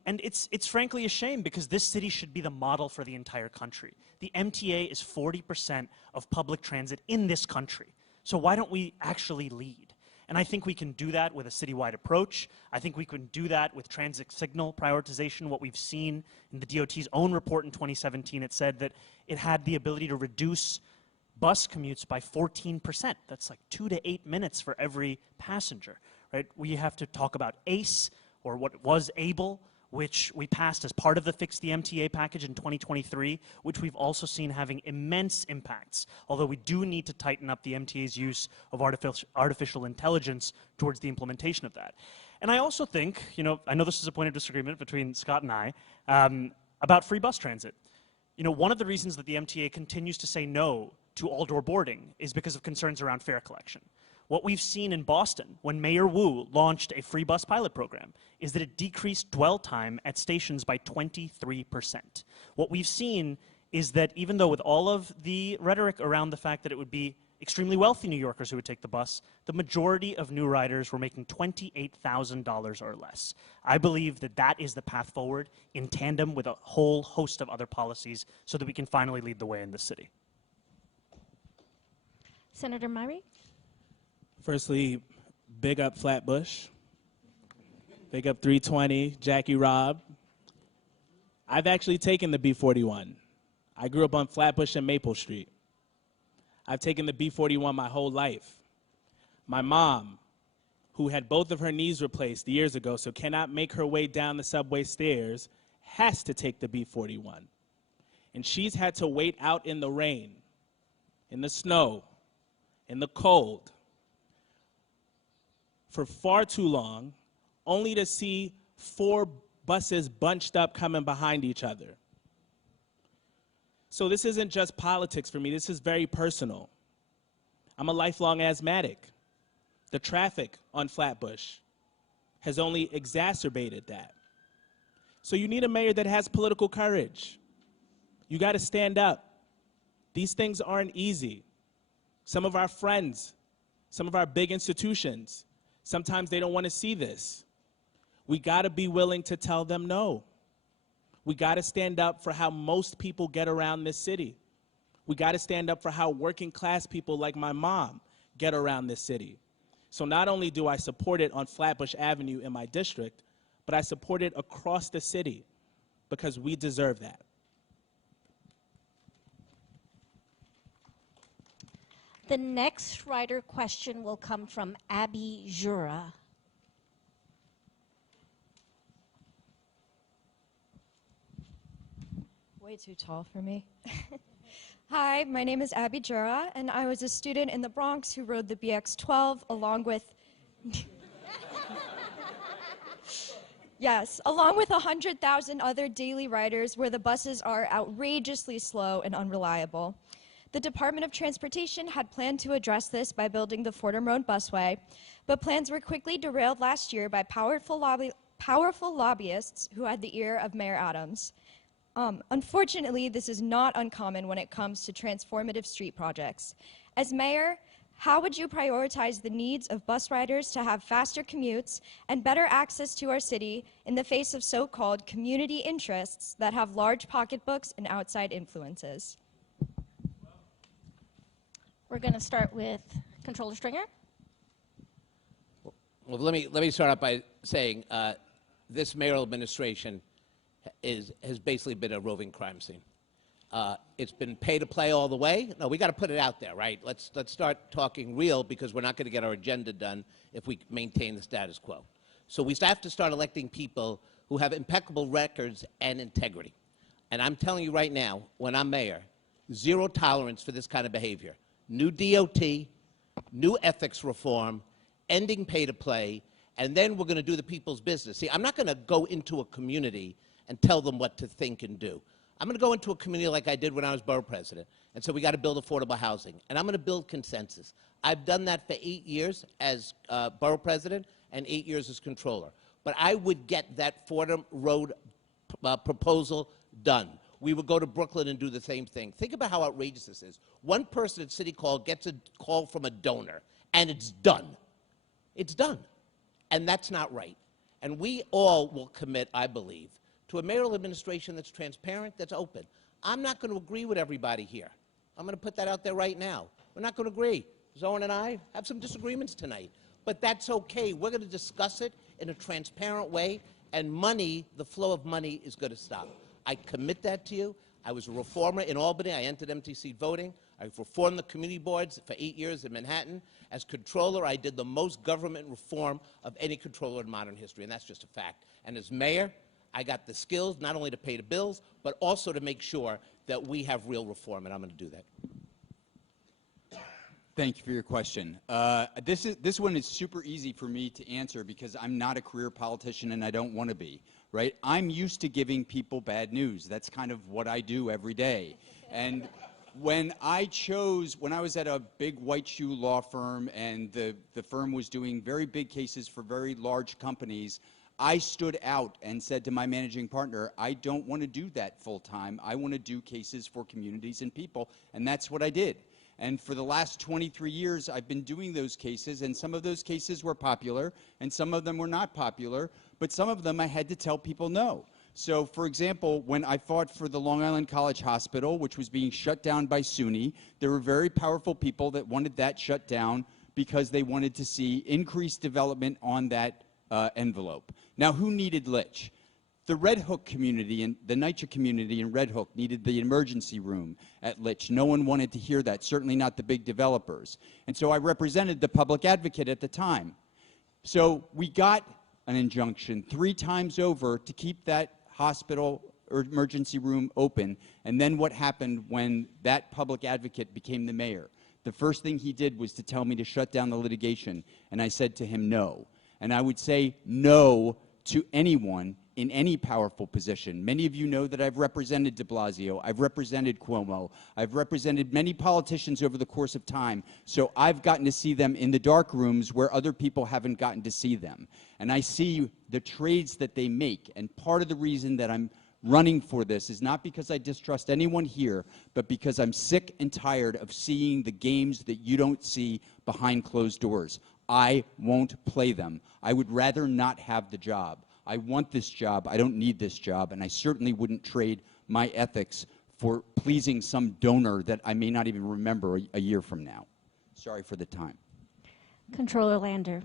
it's frankly a shame, because this city should be the model for the entire country. The MTA is 40% of public transit in this country. So why don't we actually lead? And I think we can do that with a citywide approach. I think we can do that with transit signal prioritization. What we've seen in the DOT's own report in 2017, it said that it had the ability to reduce bus commutes by 14%. That's like 2 to 8 minutes for every passenger, right? We have to talk about ACE, or what was ABLE, which we passed as part of the Fix the MTA package in 2023, which we've also seen having immense impacts, although we do need to tighten up the MTA's use of artificial intelligence towards the implementation of that. And I also think, I know this is a point of disagreement between Scott and I, about free bus transit. One of the reasons that the MTA continues to say no to all-door boarding is because of concerns around fare collection. What we've seen in Boston, when Mayor Wu launched a free bus pilot program, is that it decreased dwell time at stations by 23%. What we've seen is that even though with all of the rhetoric around the fact that it would be extremely wealthy New Yorkers who would take the bus, the majority of new riders were making $28,000 or less. I believe that that is the path forward, in tandem with a whole host of other policies, so that we can finally lead the way in this city. Senator Myrie? Firstly, big up Flatbush. Big up 320, Jackie Robb. I've actually taken the B41. I grew up on Flatbush and Maple Street. I've taken the B41 my whole life. My mom, who had both of her knees replaced years ago, so cannot make her way down the subway stairs, has to take the B41. And she's had to wait out in the rain, in the snow, in the cold, for far too long, only to see 4 buses bunched up coming behind each other. So this isn't just politics for me, this is very personal. I'm a lifelong asthmatic. The traffic on Flatbush has only exacerbated that. So you need a mayor that has political courage. You gotta stand up. These things aren't easy. Some of our friends, some of our big institutions, sometimes they don't want to see this. We got to be willing to tell them no. We got to stand up for how most people get around this city. We got to stand up for how working class people like my mom get around this city. So not only do I support it on Flatbush Avenue in my district, but I support it across the city, because we deserve that. The next writer question will come from Abby Jura. Way too tall for me. Hi, my name is Abby Jura, and I was a student in the Bronx who rode the BX-12 along with... Yes, along with 100,000 other daily riders where the buses are outrageously slow and unreliable. The Department of Transportation had planned to address this by building the Fordham Road busway, but plans were quickly derailed last year by powerful lobbyists who had the ear of Mayor Adams. Unfortunately, this is not uncommon when it comes to transformative street projects. As mayor, How would you prioritize the needs of bus riders to have faster commutes and better access to our city in the face of so-called community interests that have large pocketbooks and outside influences? We're going to start with Controller Stringer. Well, let me start out by saying this mayoral administration has basically been a roving crime scene. It's been pay to play all the way. No, we got to put it out there, right? Let's start talking real, because we're not going to get our agenda done if we maintain the status quo. So we have to start electing people who have impeccable records and integrity. And I'm telling you right now, when I'm mayor, zero tolerance for this kind of behavior. New DOT, new ethics reform, ending pay to play, and then we're going to do the people's business. See, I'm not going to go into a community and tell them what to think and do. I'm going to go into a community like I did when I was borough president and say we got to build affordable housing, and I'm going to build consensus. I've done that for 8 years as borough president and 8 years as controller. But I would get that Fordham Road proposal done. We would go to Brooklyn and do the same thing. Think about how outrageous this is. One person at City Hall gets a call from a donor, and it's done. It's done. And that's not right. And we all will commit, I believe, to a mayoral administration that's transparent, that's open. I'm not going to agree with everybody here. I'm going to put that out there right now. We're not going to agree. Zoe and I have some disagreements tonight. But that's okay. We're going to discuss it in a transparent way, and money, the flow of money, is going to stop. I commit that to you. I was a reformer in Albany. I entered empty seat voting. I reformed the community boards for 8 years in Manhattan. As controller, I did the most government reform of any controller in modern history, and that's just a fact. And as mayor, I got the skills not only to pay the bills, but also to make sure that we have real reform, and I'm going to do that. Thank you for your question. This one is super easy for me to answer because I'm not a career politician and I don't want to be, right? I'm used to giving people bad news. That's kind of what I do every day. And when I was at a big white shoe law firm and the firm was doing very big cases for very large companies, I stood out and said to my managing partner, I don't want to do that full time. I want to do cases for communities and people, and that's what I did. And for the last 23 years, I've been doing those cases, and some of those cases were popular, and some of them were not popular, but some of them I had to tell people no. So, for example, when I fought for the Long Island College Hospital, which was being shut down by SUNY, there were very powerful people that wanted that shut down because they wanted to see increased development on that envelope. Now, who needed Litch? The Red Hook community and the NYCHA community in Red Hook needed the emergency room at Litch. No one wanted to hear that, certainly not the big developers. And so I represented the public advocate at the time. So we got an injunction 3 times over to keep that hospital or emergency room open. And then what happened when that public advocate became the mayor? The first thing he did was to tell me to shut down the litigation. And I said to him, no. And I would say no to anyone in any powerful position. Many of you know that I've represented de Blasio, I've represented Cuomo, I've represented many politicians over the course of time, so I've gotten to see them in the dark rooms where other people haven't gotten to see them. And I see the trades that they make, and part of the reason that I'm running for this is not because I distrust anyone here, but because I'm sick and tired of seeing the games that you don't see behind closed doors. I won't play them. I would rather not have the job. I want this job, I don't need this job, and I certainly wouldn't trade my ethics for pleasing some donor that I may not even remember a year from now. Sorry for the time. Controller Lander.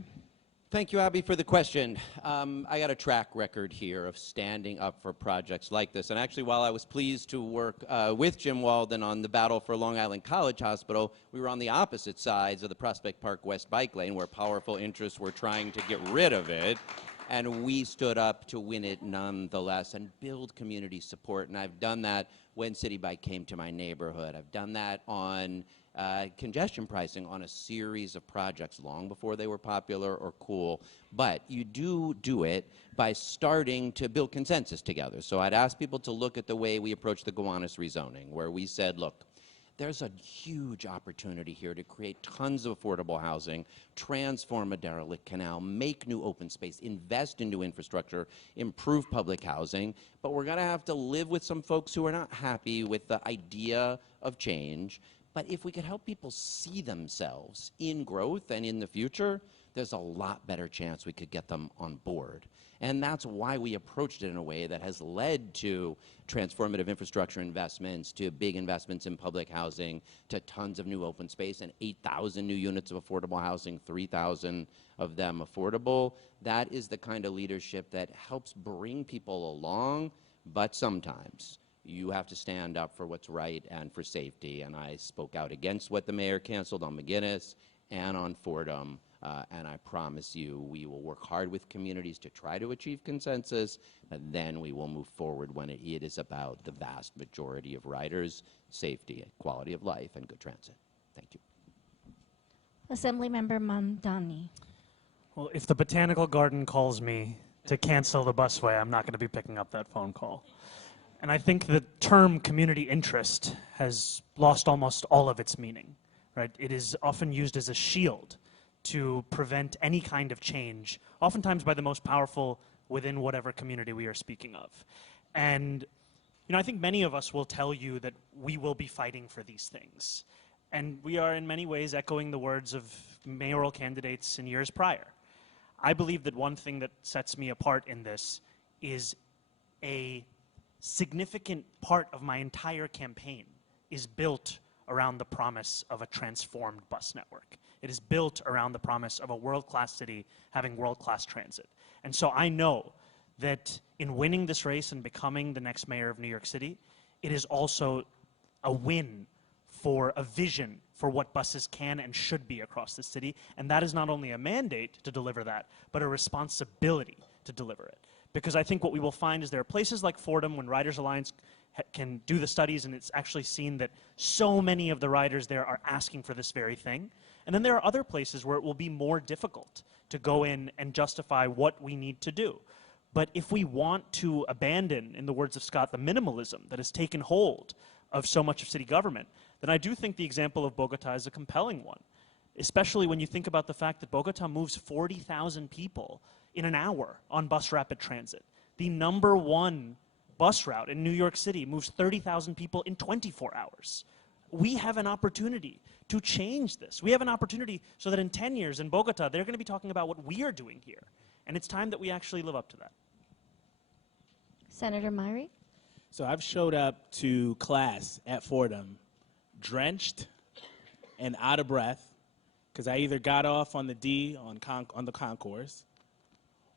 Thank you, Abby, for the question. I got a track record here of standing up for projects like this. And actually, while I was pleased to work with Jim Walden on the battle for Long Island College Hospital, we were on the opposite sides of the Prospect Park West bike lane, where powerful interests were trying to get rid of it. And we stood up to win it nonetheless and build community support. And I've done that when City Bike came to my neighborhood. I've done that on congestion pricing on a series of projects long before they were popular or cool. But you do it by starting to build consensus together. So I'd ask people to look at the way we approached the Gowanus rezoning, where we said, look, there's a huge opportunity here to create tons of affordable housing, transform a derelict canal, make new open space, invest in new infrastructure, improve public housing. But we're going to have to live with some folks who are not happy with the idea of change, But if we could help people see themselves in growth and in the future, there's a lot better chance we could get them on board. And that's why we approached it in a way that has led to transformative infrastructure investments, to big investments in public housing, to tons of new open space and 8,000 new units of affordable housing, 3,000 of them affordable. That is the kind of leadership that helps bring people along, but sometimes you have to stand up for what's right and for safety. And I spoke out against what the mayor canceled on McGinnis and on Fordham. And I promise you, we will work hard with communities to try to achieve consensus, and then we will move forward when it is about the vast majority of riders, safety, quality of life, and good transit. Thank you. Assemblymember Mamdani. Well, if the Botanical Garden calls me to cancel the busway, I'm not going to be picking up that phone call. And I think the term community interest has lost almost all of its meaning, right? It is often used as a shield to prevent any kind of change, oftentimes by the most powerful within whatever community we are speaking of. And I think many of us will tell you that we will be fighting for these things. And we are in many ways echoing the words of mayoral candidates in years prior. I believe that one thing that sets me apart in this is a significant part of my entire campaign is built around the promise of a transformed bus network. It is built around the promise of a world-class city having world-class transit. And so I know that in winning this race and becoming the next mayor of New York City, it is also a win for a vision for what buses can and should be across the city. And that is not only a mandate to deliver that, but a responsibility to deliver it. Because I think what we will find is there are places like Fordham, when Riders Alliance can do the studies, and it's actually seen that so many of the riders there are asking for this very thing. And then there are other places where it will be more difficult to go in and justify what we need to do. But if we want to abandon, in the words of Scott, the minimalism that has taken hold of so much of city government, then I do think the example of Bogota is a compelling one, especially when you think about the fact that Bogota moves 40,000 people in an hour on bus rapid transit. The #1 bus route in New York City moves 30,000 people in 24 hours. We have an opportunity to change this. We have an opportunity so that in 10 years in Bogota, they're going to be talking about what we are doing here. And it's time that we actually live up to that. Senator Myrie. So I've showed up to class at Fordham drenched and out of breath because I either got off on the D on the concourse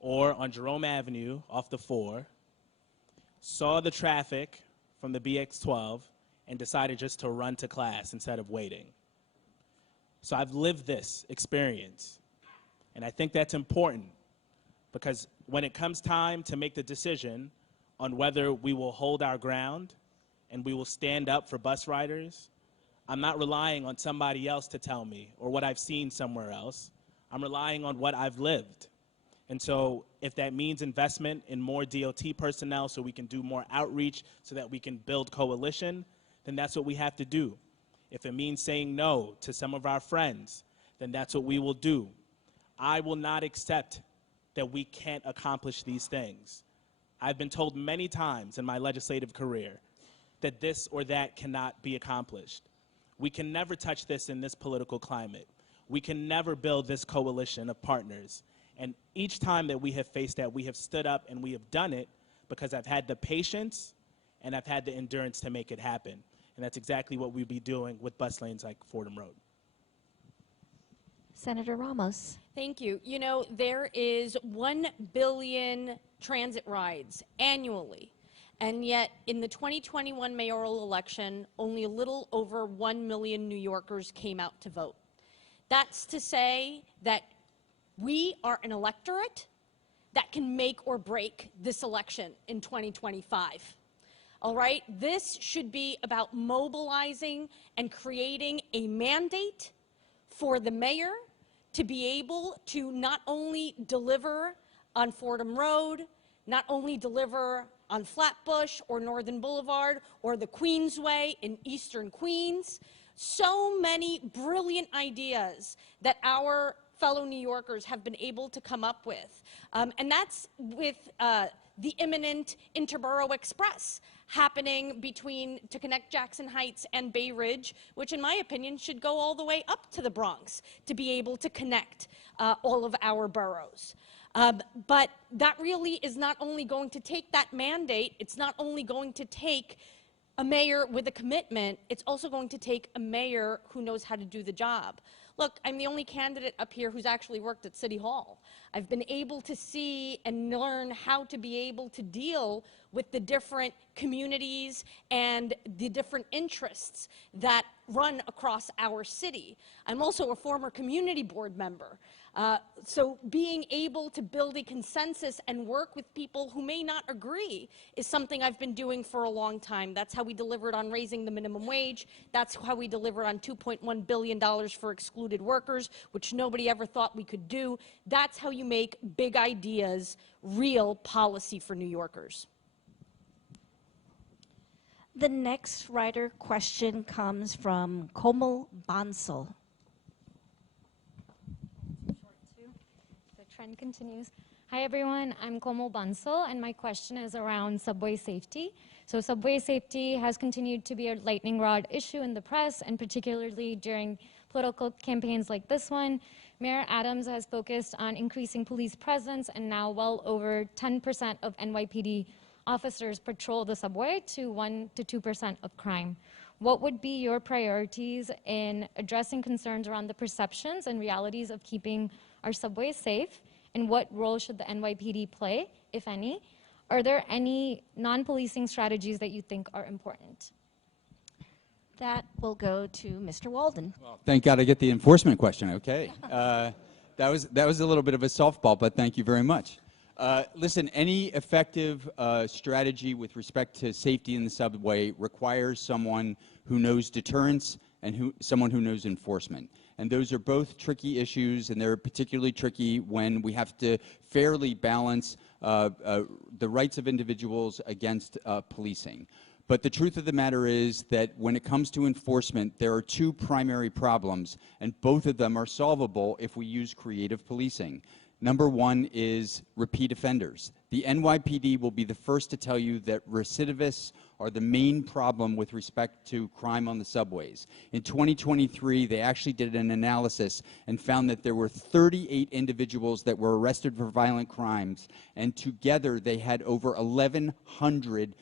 or on Jerome Avenue off the 4, saw the traffic from the BX12, and decided just to run to class instead of waiting. So I've lived this experience, and I think that's important because when it comes time to make the decision on whether we will hold our ground and we will stand up for bus riders, I'm not relying on somebody else to tell me or what I've seen somewhere else. I'm relying on what I've lived. And so if that means investment in more DOT personnel so we can do more outreach so that we can build coalition, then that's what we have to do. If it means saying no to some of our friends, then that's what we will do. I will not accept that we can't accomplish these things. I've been told many times in my legislative career that this or that cannot be accomplished. We can never touch this in this political climate. We can never build this coalition of partners. And each time that we have faced that, we have stood up and we have done it because I've had the patience and I've had the endurance to make it happen. And that's exactly what we'll be doing with bus lanes like Fordham Road. Senator Ramos. Thank you. You know, there is 1 billion transit rides annually. And yet, in the 2021 mayoral election, only a little over 1 million New Yorkers came out to vote. That's to say that we are an electorate that can make or break this election in 2025. All right? This should be about mobilizing and creating a mandate for the mayor to be able to not only deliver on Fordham Road, not only deliver on Flatbush or Northern Boulevard or the Queensway in Eastern Queens. So many brilliant ideas that our fellow New Yorkers have been able to come up with. And that's with the imminent Interborough Express happening to connect Jackson Heights and Bay Ridge, which in my opinion should go all the way up to the Bronx to be able to connect all of our boroughs. But that really is not only going to take that mandate, it's not only going to take a mayor with a commitment, it's also going to take a mayor who knows how to do the job. Look, I'm the only candidate up here who's actually worked at City Hall. I've been able to see and learn how to be able to deal with the different communities and the different interests that run across our city. I'm also a former community board member. So being able to build a consensus and work with people who may not agree is something I've been doing for a long time. That's how we delivered on raising the minimum wage. That's how we delivered on $2.1 billion for excluded workers, which nobody ever thought we could do. That's how you make big ideas real policy for New Yorkers. The next writer question comes from Komal Bansal. The trend continues. Hi everyone, I'm Komal Bansal and my question is around subway safety. So subway safety has continued to be a lightning rod issue in the press and particularly during political campaigns like this one. Mayor Adams has focused on increasing police presence and now well over 10% of NYPD officers patrol the subway to 1 to 2% of crime. What would be your priorities in addressing concerns around the perceptions and realities of keeping our subways safe? And what role should the NYPD play, if any? Are there any non-policing strategies that you think are important? That will go to Mr. Walden. Well, thank God I get the enforcement question. Okay. That was a little bit of a softball, but thank you very much. Listen, any effective strategy with respect to safety in the subway requires someone who knows deterrence and someone who knows enforcement. And those are both tricky issues, and they're particularly tricky when we have to fairly balance the rights of individuals against policing. But the truth of the matter is that when it comes to enforcement, there are two primary problems, and both of them are solvable if we use creative policing. Number one is repeat offenders. The NYPD will be the first to tell you that recidivists are the main problem with respect to crime on the subways. In 2023, they actually did an analysis and found that there were 38 individuals that were arrested for violent crimes, and together they had over 1,100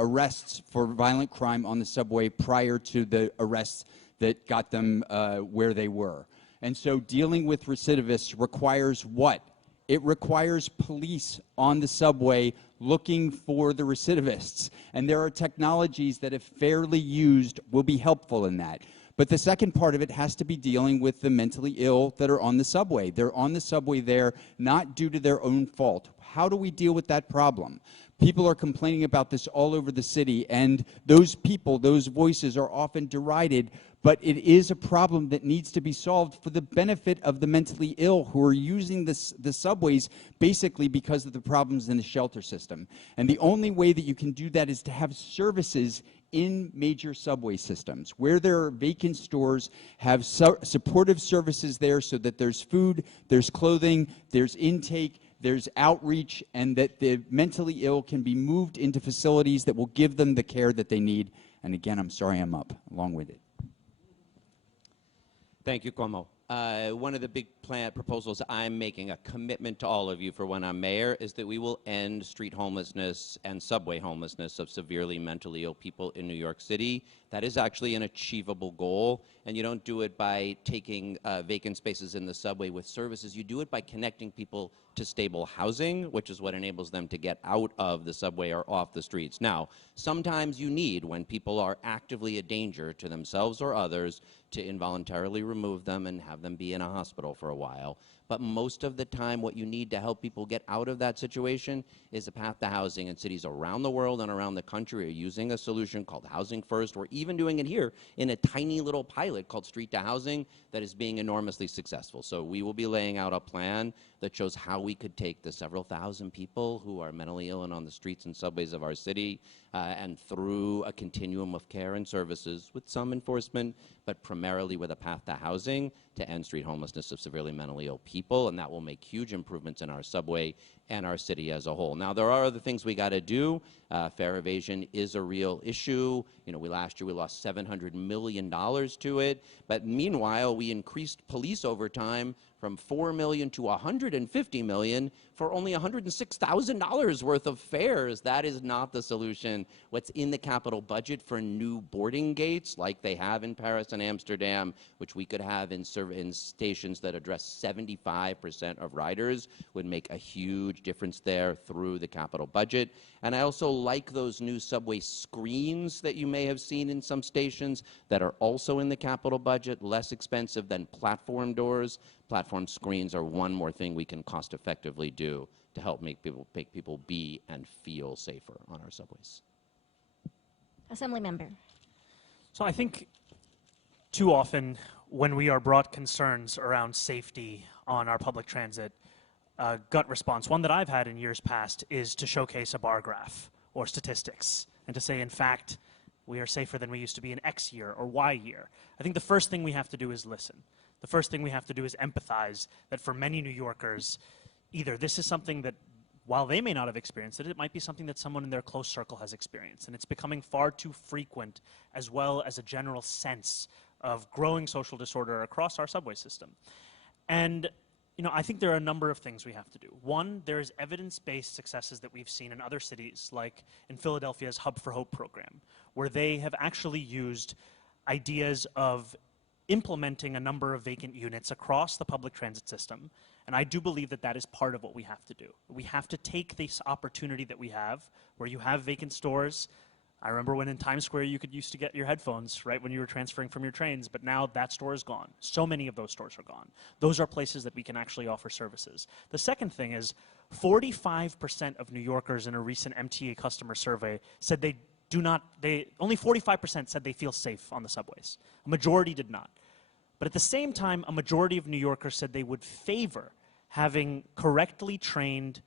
arrests for violent crime on the subway prior to the arrests that got them where they were. And so dealing with recidivists requires what? It requires police on the subway looking for the recidivists. And there are technologies that, if fairly used, will be helpful in that. But the second part of it has to be dealing with the mentally ill that are on the subway. They're on the subway there not due to their own fault. How do we deal with that problem? People are complaining about this all over the city, and those people, those voices are often derided, but it is a problem that needs to be solved for the benefit of the mentally ill who are using the subways basically because of the problems in the shelter system. And the only way that you can do that is to have services in major subway systems. Where there are vacant stores, have supportive services there so that there's food, there's clothing, there's intake, there's outreach, and that the mentally ill can be moved into facilities that will give them the care that they need. And again, I'm sorry I'm up, long-winded. Thank you, Cuomo. One of the big proposals I'm making, a commitment to all of you for when I'm mayor, is that we will end street homelessness and subway homelessness of severely mentally ill people in New York City. That is actually an achievable goal, and you don't do it by taking vacant spaces in the subway with services. You do it by connecting people to stable housing, which is what enables them to get out of the subway or off the streets. Now, sometimes you need, when people are actively a danger to themselves or others, to involuntarily remove them and have them be in a hospital for a while. But most of the time, what you need to help people get out of that situation is a path to housing. And cities around the world and around the country are using a solution called Housing First. We're even doing it here in a tiny little pilot called Street to Housing that is being enormously successful. So we will be laying out a plan that shows how we could take the several thousand people who are mentally ill and on the streets and subways of our city and through a continuum of care and services with some enforcement, but primarily with a path to housing to end street homelessness of severely mentally ill people, and that will make huge improvements in our subway and our city as a whole. Now, there are other things we got to do. Fare evasion is a real issue. You know, last year we lost $700 million to it, but meanwhile, we increased police overtime from $4 million to $150 million for only $106,000 worth of fares. That is not the solution. What's in the capital budget for new boarding gates, like they have in Paris and Amsterdam, which we could have in stations that address 75% of riders, would make a huge difference there through the capital budget. And I also like those new subway screens that you may have seen in some stations that are also in the capital budget, less expensive than platform doors. Platform screens are one more thing we can cost effectively do to help make people be and feel safer on our subways. Assembly member. So I think too often when we are brought concerns around safety on our public transit, gut response, one that I've had in years past, is to showcase a bar graph or statistics and to say, in fact, we are safer than we used to be in X year or Y year. I think the first thing we have to do is listen. The first thing we have to do is empathize that for many New Yorkers, either this is something that, while they may not have experienced it, it might be something that someone in their close circle has experienced. And it's becoming far too frequent, as well as a general sense of growing social disorder across our subway system. And you know, I think there are a number of things we have to do. One, there is evidence-based successes that we've seen in other cities, like in Philadelphia's Hub for Hope program, where they have actually used ideas of implementing a number of vacant units across the public transit system. And I do believe that that is part of what we have to do. We have to take this opportunity that we have, where you have vacant stores. I remember when in Times Square you used to get your headphones, right, when you were transferring from your trains, but now that store is gone. So many of those stores are gone. Those are places that we can actually offer services. The second thing is 45% of New Yorkers in a recent MTA customer survey said only 45% said they feel safe on the subways. A majority did not. But at the same time, a majority of New Yorkers said they would favor having correctly trained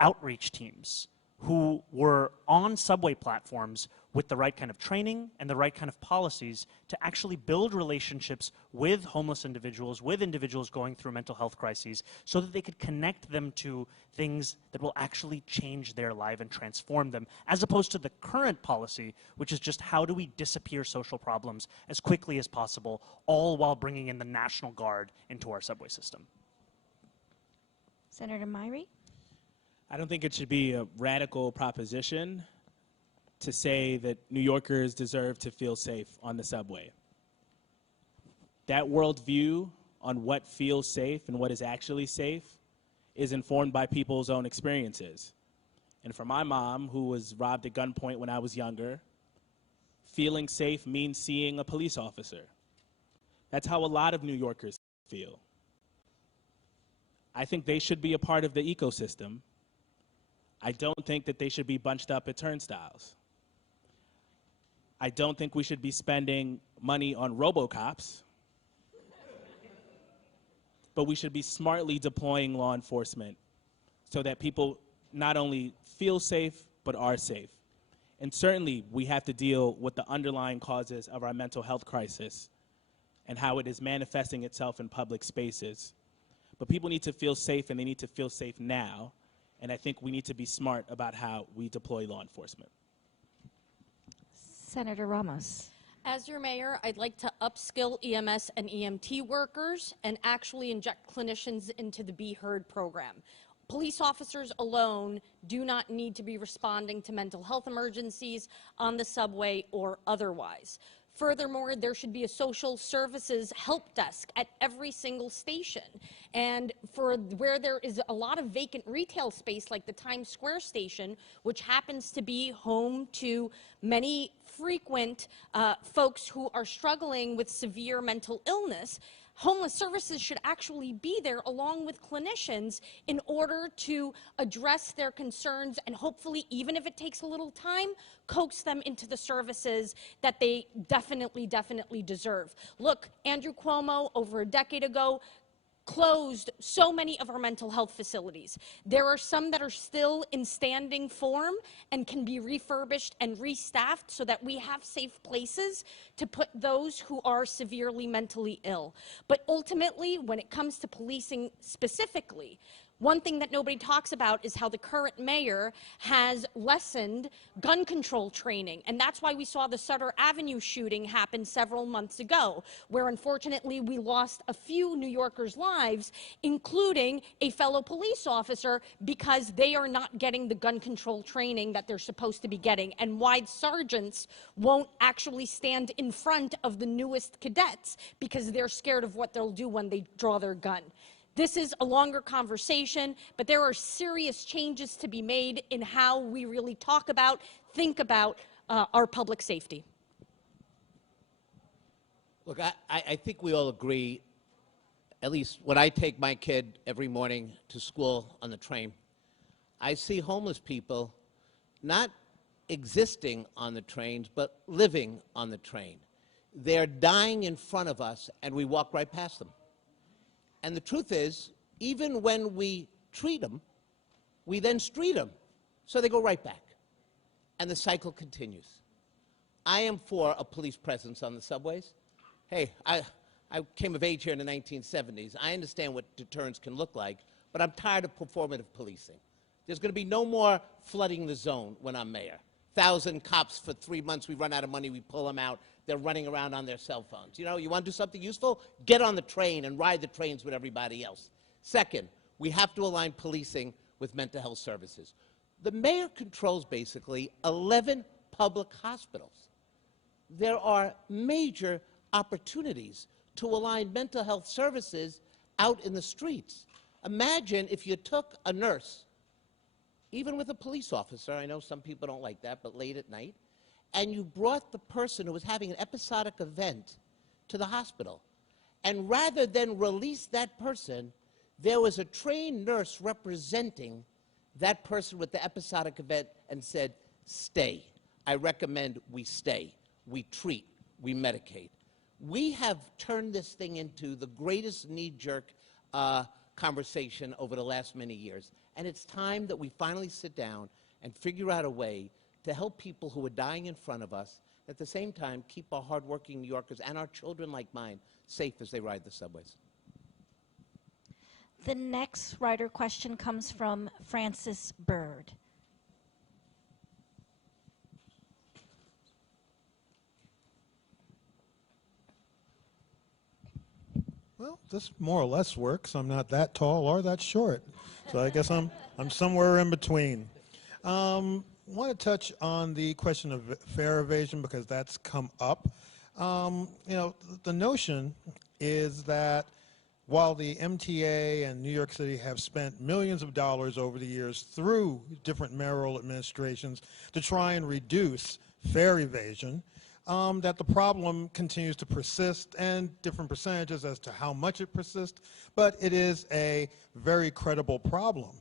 outreach teams who were on subway platforms with the right kind of training and the right kind of policies to actually build relationships with homeless individuals, with individuals going through mental health crises, so that they could connect them to things that will actually change their life and transform them, as opposed to the current policy, which is just how do we disappear social problems as quickly as possible, all while bringing in the National Guard into our subway system. Senator Myrie? I don't think it should be a radical proposition to say that New Yorkers deserve to feel safe on the subway. That worldview on what feels safe and what is actually safe is informed by people's own experiences. And for my mom, who was robbed at gunpoint when I was younger, feeling safe means seeing a police officer. That's how a lot of New Yorkers feel. I think they should be a part of the ecosystem. I don't think that they should be bunched up at turnstiles. I don't think we should be spending money on RoboCops, but we should be smartly deploying law enforcement so that people not only feel safe, but are safe. And certainly, we have to deal with the underlying causes of our mental health crisis and how it is manifesting itself in public spaces. But people need to feel safe, and they need to feel safe now. And I think we need to be smart about how we deploy law enforcement. Senator Ramos. As your mayor, I'd like to upskill EMS and EMT workers and actually inject clinicians into the Be Heard program. Police officers alone do not need to be responding to mental health emergencies on the subway or otherwise. Furthermore, there should be a social services help desk at every single station. And for where there is a lot of vacant retail space, like the Times Square station, which happens to be home to many frequent folks who are struggling with severe mental illness, homeless services should actually be there along with clinicians in order to address their concerns and hopefully, even if it takes a little time, coax them into the services that they definitely deserve. Look, Andrew Cuomo, over a decade ago, closed so many of our mental health facilities. There are some that are still in standing form and can be refurbished and restaffed so that we have safe places to put those who are severely mentally ill. But ultimately, when it comes to policing specifically, one thing that nobody talks about is how the current mayor has lessened gun control training. And that's why we saw the Sutter Avenue shooting happen several months ago, where unfortunately we lost a few New Yorkers' lives, including a fellow police officer, because they are not getting the gun control training that they're supposed to be getting, and why sergeants won't actually stand in front of the newest cadets because they're scared of what they'll do when they draw their gun. This is a longer conversation, but there are serious changes to be made in how we really talk about, think about our public safety. Look, I think we all agree, at least when I take my kid every morning to school on the train, I see homeless people not existing on the trains, but living on the train. They're dying in front of us, and we walk right past them. And the truth is, even when we treat them, we then street them. So they go right back. And the cycle continues. I am for a police presence on the subways. Hey, I came of age here in the 1970s. I understand what deterrence can look like, but I'm tired of performative policing. There's going to be no more flooding the zone when I'm mayor. 1,000 cops for 3 months, we run out of money, we pull them out. They're running around on their cell phones. You know, you want to do something useful? Get on the train and ride the trains with everybody else. Second, we have to align policing with mental health services. The mayor controls basically 11 public hospitals. There are major opportunities to align mental health services out in the streets. Imagine if you took a nurse, even with a police officer, I know some people don't like that, but late at night, and you brought the person who was having an episodic event to the hospital. And rather than release that person, there was a trained nurse representing that person with the episodic event and said, stay. I recommend we stay. We treat. We medicate. We have turned this thing into the greatest knee-jerk conversation over the last many years. And it's time that we finally sit down and figure out a way to help people who are dying in front of us, at the same time keep our hardworking New Yorkers and our children like mine safe as they ride the subways. The next writer question comes from Francis Bird. Well, this more or less works. I'm not that tall or that short, so I guess I'm somewhere in between. I want to touch on the question of fare evasion because that's come up. You know, the notion is that while the MTA and New York City have spent millions of dollars over the years through different mayoral administrations to try and reduce fare evasion, that the problem continues to persist, and different percentages as to how much it persists, but it is a very credible problem.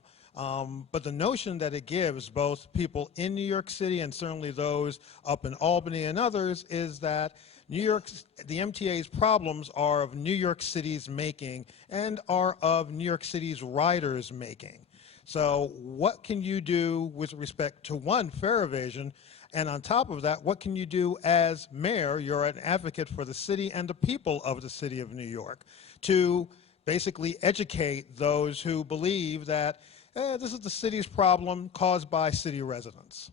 But the notion that it gives both people in New York City and certainly those up in Albany and others is that the MTA's problems are of New York City's making and are of New York City's riders' making. So what can you do with respect to, one, fare evasion, and on top of that, what can you do as mayor? You're an advocate for the city and the people of the city of New York to basically educate those who believe that this is the city's problem caused by city residents.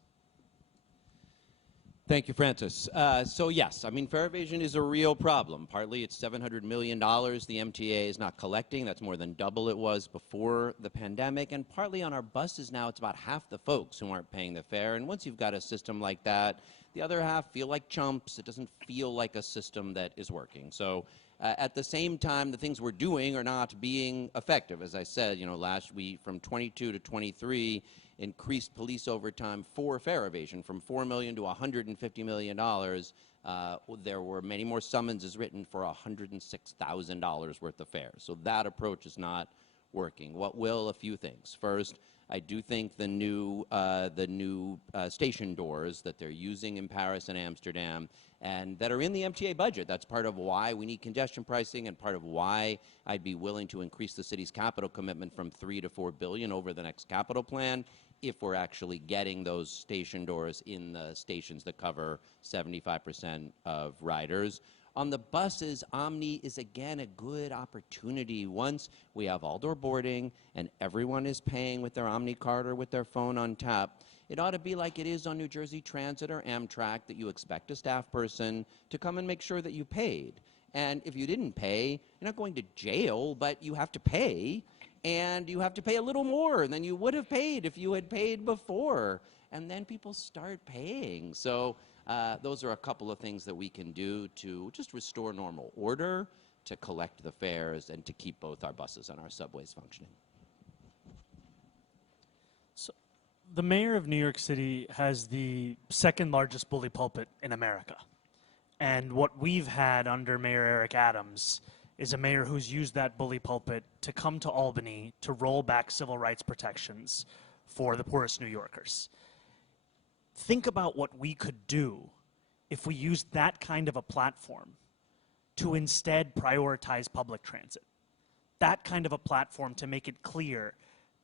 Thank you, Francis. So yes, I mean, fare evasion is a real problem. Partly it's $700 million the MTA is not collecting. That's more than double it was before the pandemic. And partly on our buses now, it's about half the folks who aren't paying the fare. And once you've got a system like that, the other half feel like chumps. It doesn't feel like a system that is working. So at the same time, the things we're doing are not being effective. As I said, you know, last week from 22 to 23, increased police overtime for fare evasion from $4 million to $150 million. There were many more summonses written for $106,000 worth of fares. So that approach is not working. What will? A few things. First, I do think the new station doors that they're using in Paris and Amsterdam and that are in the MTA budget. That's part of why we need congestion pricing and part of why I'd be willing to increase the city's capital commitment from $3 to $4 billion over the next capital plan if we're actually getting those station doors in the stations that cover 75% of riders. On the buses, Omni is again a good opportunity. Once we have all-door boarding and everyone is paying with their Omni card or with their phone on tap, it ought to be like it is on New Jersey Transit or Amtrak, that you expect a staff person to come and make sure that you paid. And if you didn't pay, you're not going to jail, but you have to pay, and you have to pay a little more than you would have paid if you had paid before. And then people start paying. So those are a couple of things that we can do to just restore normal order, to collect the fares, and to keep both our buses and our subways functioning. So, the mayor of New York City has the second largest bully pulpit in America. And what we've had under Mayor Eric Adams is a mayor who's used that bully pulpit to come to Albany to roll back civil rights protections for the poorest New Yorkers. Think about what we could do if we used that kind of a platform to instead prioritize public transit. That kind of a platform to make it clear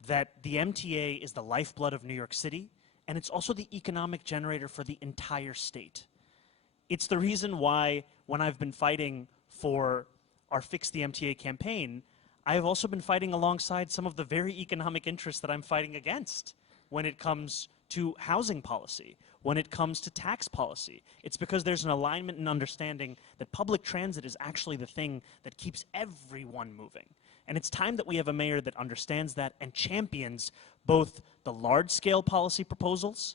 that the MTA is the lifeblood of New York City, and it's also the economic generator for the entire state. It's the reason why, when I've been fighting for our Fix the MTA campaign, I have also been fighting alongside some of the very economic interests that I'm fighting against when it comes to housing policy, when it comes to tax policy. It's because there's an alignment and understanding that public transit is actually the thing that keeps everyone moving. And it's time that we have a mayor that understands that and champions both the large-scale policy proposals.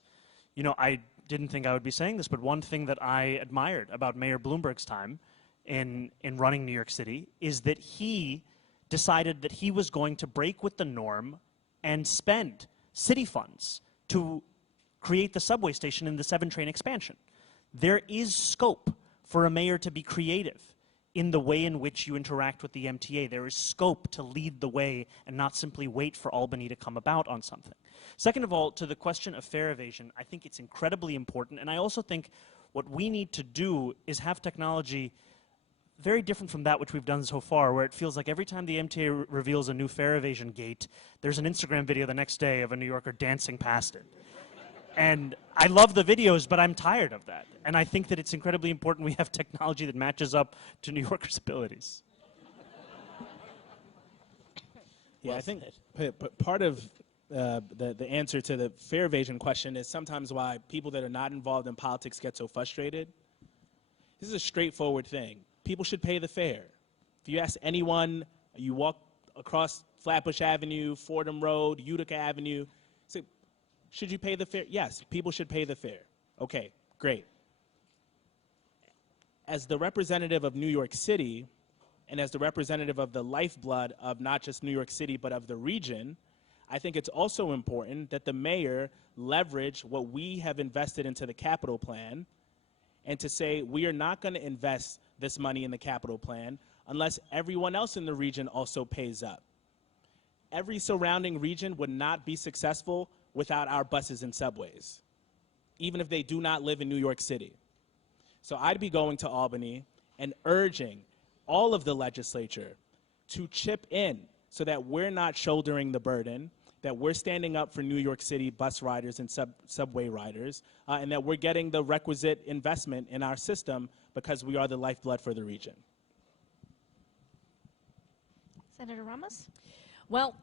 You know, I didn't think I would be saying this, but one thing that I admired about Mayor Bloomberg's time in running New York City is that he decided that he was going to break with the norm and spend city funds to create the subway station in the 7-train expansion. There is scope for a mayor to be creative in the way in which you interact with the MTA. There is scope to lead the way and not simply wait for Albany to come about on something. Second of all, to the question of fare evasion, I think it's incredibly important, and I also think what we need to do is have technology very different from that which we've done so far, where it feels like every time the MTA reveals a new fare evasion gate, there's an Instagram video the next day of a New Yorker dancing past it. And I love the videos, but I'm tired of that. And I think that it's incredibly important we have technology that matches up to New Yorkers' abilities. Yeah, I think part of the answer to the fare evasion question is sometimes why people that are not involved in politics get so frustrated. This is a straightforward thing. People should pay the fare. If you ask anyone, you walk across Flatbush Avenue, Fordham Road, Utica Avenue, say, should you pay the fare? Yes, people should pay the fare. Okay, great. As the representative of New York City, and as the representative of the lifeblood of not just New York City, but of the region, I think it's also important that the mayor leverage what we have invested into the capital plan and to say we are not going to invest this money in the capital plan unless everyone else in the region also pays up. Every surrounding region would not be successful without our buses and subways, even if they do not live in New York City. So I'd be going to Albany and urging all of the legislature to chip in so that we're not shouldering the burden, that we're standing up for New York City bus riders and subway riders, and that we're getting the requisite investment in our system because we are the lifeblood for the region. Senator Ramos? Well,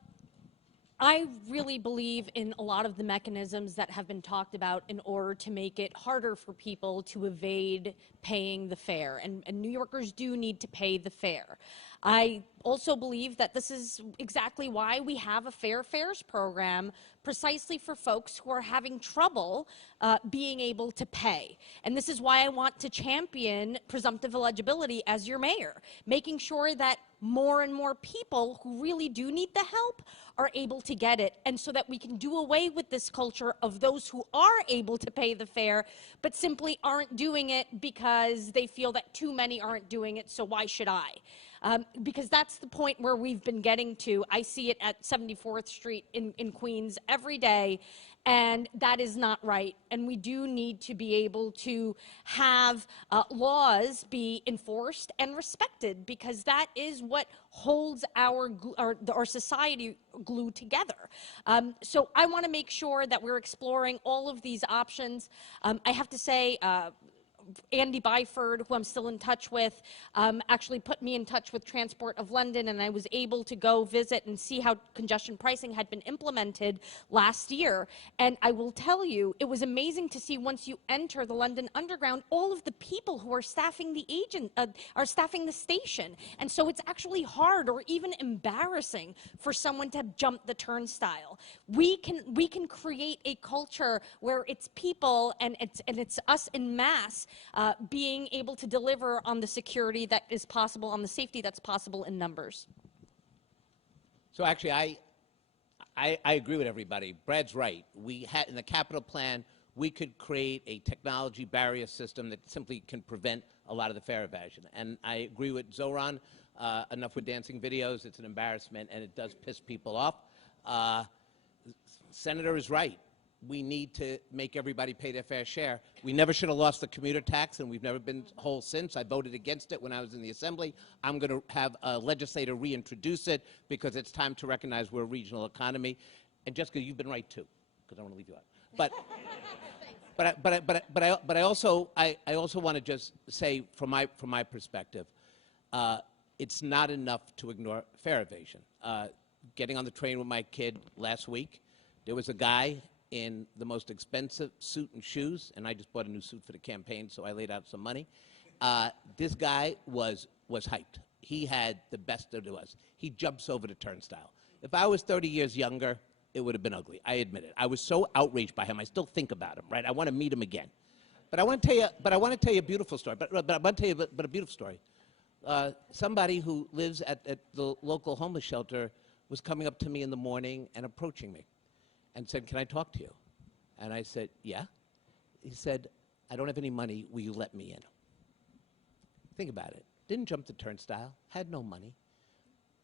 I really believe in a lot of the mechanisms that have been talked about in order to make it harder for people to evade paying the fare, and New Yorkers do need to pay the fare. I also believe that this is exactly why we have a fair fares program, precisely for folks who are having trouble being able to pay. And this is why I want to champion presumptive eligibility as your mayor, making sure that more and more people who really do need the help are able to get it, and so that we can do away with this culture of those who are able to pay the fare but simply aren't doing it because they feel that too many aren't doing it, so why should I? because that's the point where we've been getting to. I see it at 74th Street in Queens every day, and that is not right. And we do need to be able to have laws be enforced and respected, because that is what holds our society glued together. So I want to make sure that we're exploring all of these options. I have to say, Andy Byford, who I'm still in touch with, actually put me in touch with Transport of London, and I was able to go visit and see how congestion pricing had been implemented last year. And I will tell you, it was amazing to see, once you enter the London Underground, all of the people who are staffing the are staffing the station. And so it's actually hard or even embarrassing for someone to jump the turnstile. We can create a culture where it's people and it's us in mass being able to deliver on the security that is possible, on the safety that's possible in numbers. So actually, I agree with everybody. Brad's right. We had, in the capital plan, we could create a technology barrier system that simply can prevent a lot of the fare evasion. And I agree with Zoran. Enough with dancing videos. It's an embarrassment, and it does piss people off. Senator is right. We need to make everybody pay their fair share. We never should have lost the commuter tax, and we've never been whole since. I voted against it when I was in the Assembly. I'm going to have a legislator reintroduce it, because it's time to recognize we're a regional economy. And Jessica, you've been right too, because I don't want to leave you out. But I also want to just say, from my perspective, it's not enough to ignore fare evasion. Getting on the train with my kid last week, there was a guy in the most expensive suit and shoes, and I just bought a new suit for the campaign, so I laid out some money. This guy was hyped. He had the best of us. He jumps over the turnstile. If I was 30 years younger, it would have been ugly. I admit it. I was so outraged by him. I still think about him. Right? I want to meet him again. But I want to tell you a beautiful story. But I want to tell you a beautiful story. Somebody who lives at the local homeless shelter was coming up to me in the morning and approaching me and said, "Can I talk to you?" And I said, "Yeah." He said, "I don't have any money. Will you let me in?" Think about it. Didn't jump the turnstile, had no money.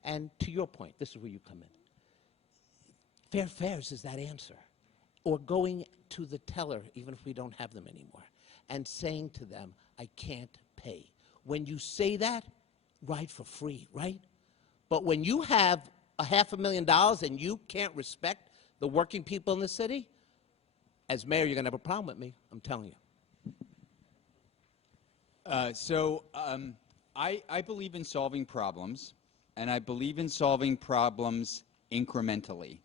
And to your point, this is where you come in. Fair fares is that answer. Or going to the teller, even if we don't have them anymore, and saying to them, "I can't pay." When you say that, ride for free, right? But when you have $500,000 and you can't respect the working people in the city, as mayor, you're going to have a problem with me, I'm telling you. I believe in solving problems, and I believe in solving problems incrementally.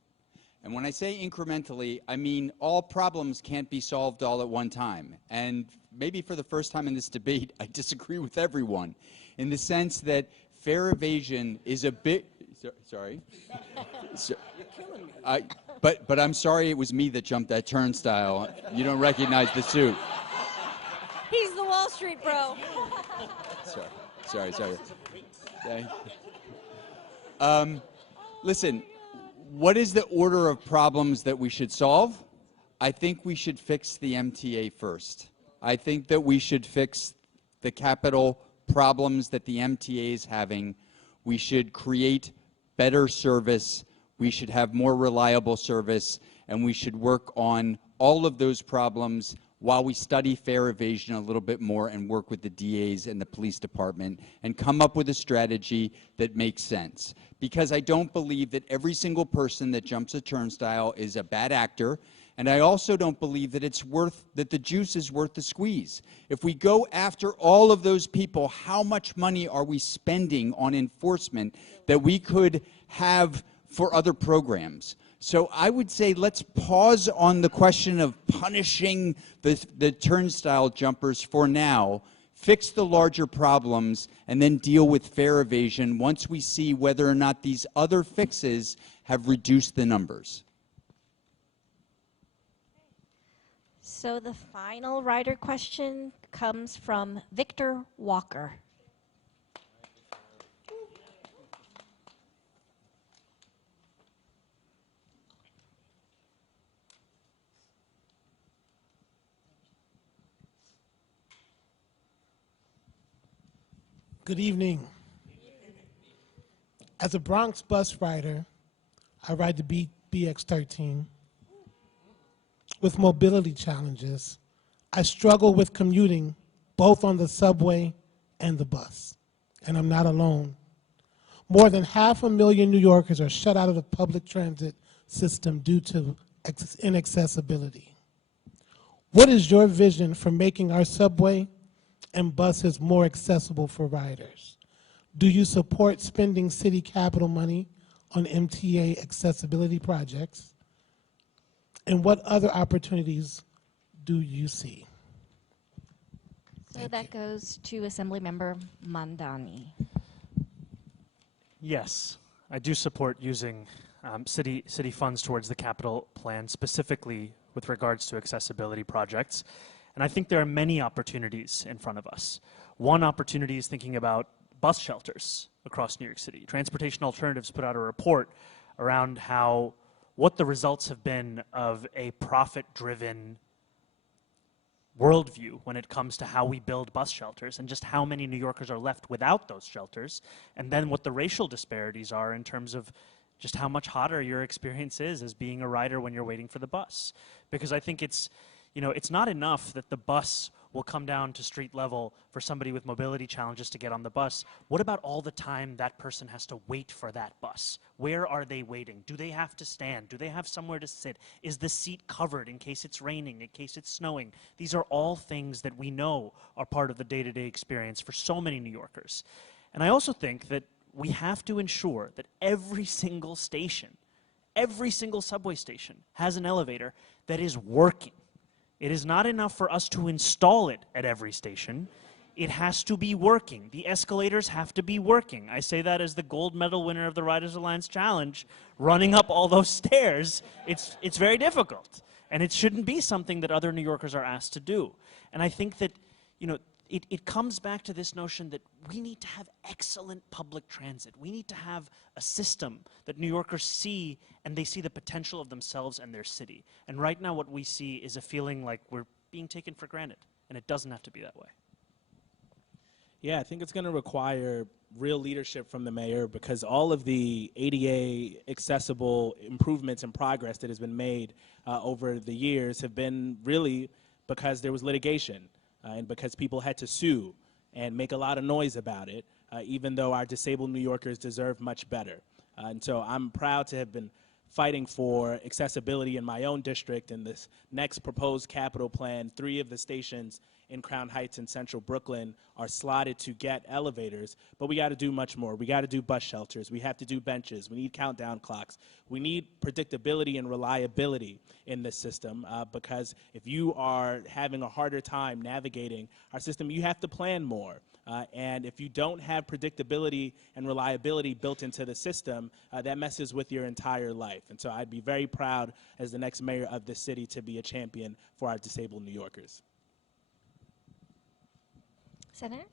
And when I say incrementally, I mean all problems can't be solved all at one time. And maybe for the first time in this debate, I disagree with everyone in the sense that fare evasion is a bit... Sorry. You're killing me. But I'm sorry it was me that jumped that turnstile. You don't recognize the suit. He's the Wall Street bro. Sorry. Listen, what is the order of problems that we should solve? I think we should fix the MTA first. I think that we should fix the capital problems that the MTA is having. We should create better service. We should have more reliable service, and we should work on all of those problems while we study fare evasion a little bit more and work with the DAs and the police department and come up with a strategy that makes sense. Because I don't believe that every single person that jumps a turnstile is a bad actor, and I also don't believe that that the juice is worth the squeeze. If we go after all of those people, how much money are we spending on enforcement that we could have for other programs? So I would say let's pause on the question of punishing the turnstile jumpers for now, fix the larger problems, and then deal with fare evasion once we see whether or not these other fixes have reduced the numbers. So the final rider question comes from Victor Walker. Good evening. As a Bronx bus rider, I ride the BX13. With mobility challenges, I struggle with commuting both on the subway and the bus, and I'm not alone. More than 500,000 New Yorkers are shut out of the public transit system due to inaccessibility. What is your vision for making our subway and buses more accessible for riders? Do you support spending city capital money on MTA accessibility projects? And what other opportunities do you see? So that goes to Assemblymember Mandani. Yes, I do support using city funds towards the capital plan, specifically with regards to accessibility projects. And I think there are many opportunities in front of us. One opportunity is thinking about bus shelters across New York City. Transportation Alternatives put out a report around what the results have been of a profit-driven worldview when it comes to how we build bus shelters, and just how many New Yorkers are left without those shelters, and then what the racial disparities are in terms of just how much hotter your experience is as being a rider when you're waiting for the bus. Because I think it's not enough that the bus will come down to street level for somebody with mobility challenges to get on the bus. What about all the time that person has to wait for that bus? Where are they waiting? Do they have to stand? Do they have somewhere to sit? Is the seat covered in case it's raining, in case it's snowing? These are all things that we know are part of the day-to-day experience for so many New Yorkers. And I also think that we have to ensure that every single station, every single subway station has an elevator that is working. It is not enough for us to install it at every station. It has to be working. The escalators have to be working. I say that as the gold medal winner of the Riders Alliance Challenge. Running up all those stairs, it's very difficult. And it shouldn't be something that other New Yorkers are asked to do. And I think that, it comes back to this notion that we need to have excellent public transit. We need to have a system that New Yorkers see, and they see the potential of themselves and their city. And right now what we see is a feeling like we're being taken for granted, and it doesn't have to be that way. Yeah, I think it's going to require real leadership from the mayor, because all of the ADA accessible improvements and progress that has been made over the years have been really because there was litigation. And because people had to sue and make a lot of noise about it, even though our disabled New Yorkers deserve much better. And so I'm proud to have been fighting for accessibility in my own district. In this next proposed capital plan, 3 of the stations in Crown Heights and Central Brooklyn are slotted to get elevators, but we got to do much more. We got to do bus shelters. We have to do benches. We need countdown clocks. We need predictability and reliability in this system, because if you are having a harder time navigating our system, you have to plan more. And if you don't have predictability and reliability built into the system, that messes with your entire life. And so I'd be very proud as the next mayor of this city to be a champion for our disabled New Yorkers. Senator?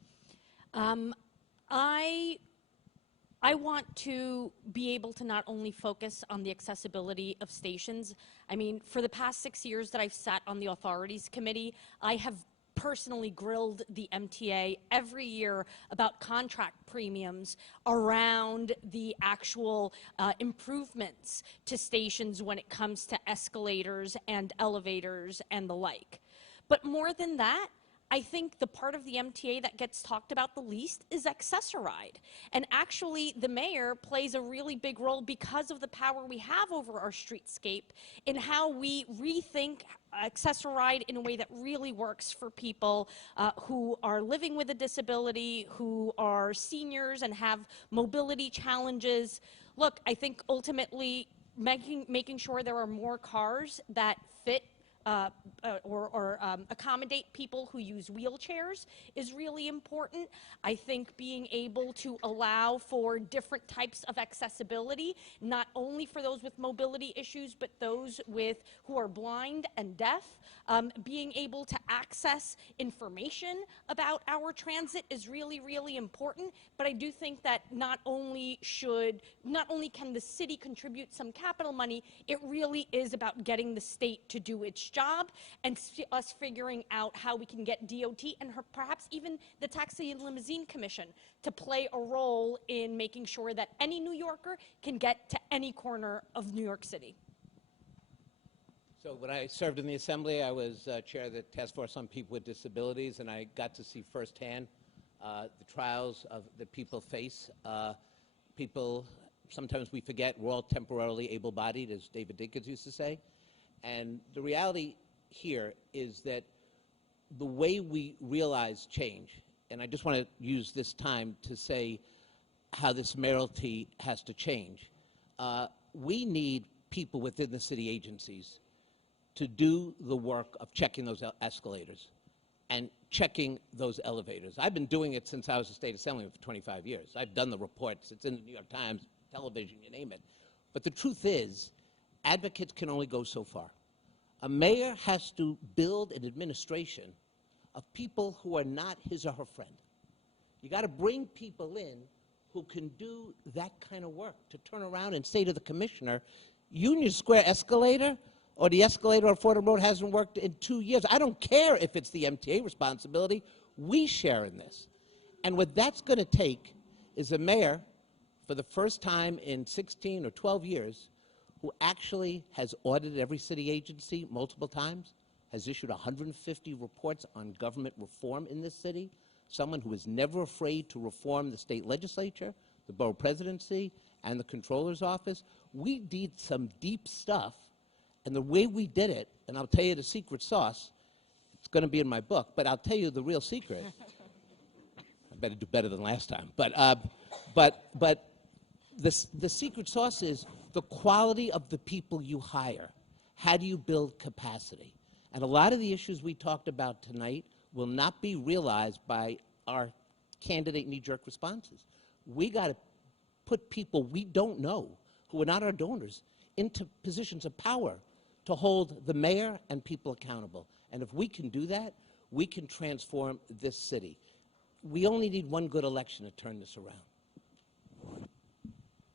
I want to be able to not only focus on the accessibility of stations. I mean, for the past 6 years that I've sat on the authorities committee, I have personally grilled the MTA every year about contract premiums around the actual improvements to stations when it comes to escalators and elevators and the like. But more than that, I think the part of the MTA that gets talked about the least is Access-a-Ride. And actually, the mayor plays a really big role because of the power we have over our streetscape in how we rethink Access-a-Ride in a way that really works for people who are living with a disability, who are seniors and have mobility challenges. Look, I think ultimately making sure there are more cars that fit or accommodate people who use wheelchairs is really important. I think being able to allow for different types of accessibility, not only for those with mobility issues, but those who are blind and deaf, being able to access information about our transit is really, really important. But I do think that not only can the city contribute some capital money, it really is about getting the state to do its job, and us figuring out how we can get DOT and perhaps even the Taxi and Limousine Commission to play a role in making sure that any New Yorker can get to any corner of New York City. So when I served in the Assembly, I was chair of the Task Force on People with Disabilities, and I got to see firsthand the trials that people face. People, sometimes we forget, we're all temporarily able-bodied, as David Dinkins used to say. And the reality here is that the way we realize change, and I just want to use this time to say how this mayoralty has to change. We need people within the city agencies to do the work of checking those escalators and checking those elevators. I've been doing it since I was a state assemblyman for 25 years. I've done the reports. It's in the New York Times, television, you name it. But the truth is, advocates can only go so far. A mayor has to build an administration of people who are not his or her friend. You got to bring people in who can do that kind of work, to turn around and say to the commissioner, Union Square escalator or the escalator on Fordham Road hasn't worked in 2 years. I don't care if it's the MTA responsibility. We share in this. And what that's going to take is a mayor, for the first time in 16 or 12 years, who actually has audited every city agency multiple times, has issued 150 reports on government reform in this city, someone who is never afraid to reform the state legislature, the borough presidency, and the controller's office. We did some deep stuff, and the way we did it, and I'll tell you the secret sauce, it's going to be in my book, but I'll tell you the real secret. I better do better than last time. But the secret sauce is the quality of the people you hire. How do you build capacity? And a lot of the issues we talked about tonight will not be realized by our candidate knee-jerk responses. We got to put people we don't know, who are not our donors, into positions of power to hold the mayor and people accountable. And if we can do that, we can transform this city. We only need one good election to turn this around.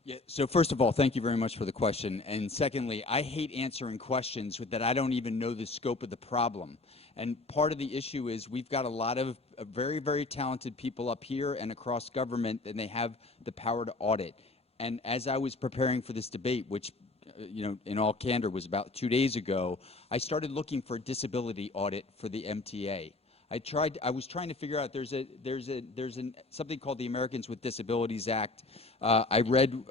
Yeah, so first of all, thank you very much for the question. And secondly, I hate answering questions that I don't even know the scope of the problem. And part of the issue is we've got a lot of very, very talented people up here and across government, and they have the power to audit. And as I was preparing for this debate, which in all candor was about 2 days ago, I started looking for a disability audit for the MTA. I was trying to figure out there's something called the Americans with Disabilities Act. I read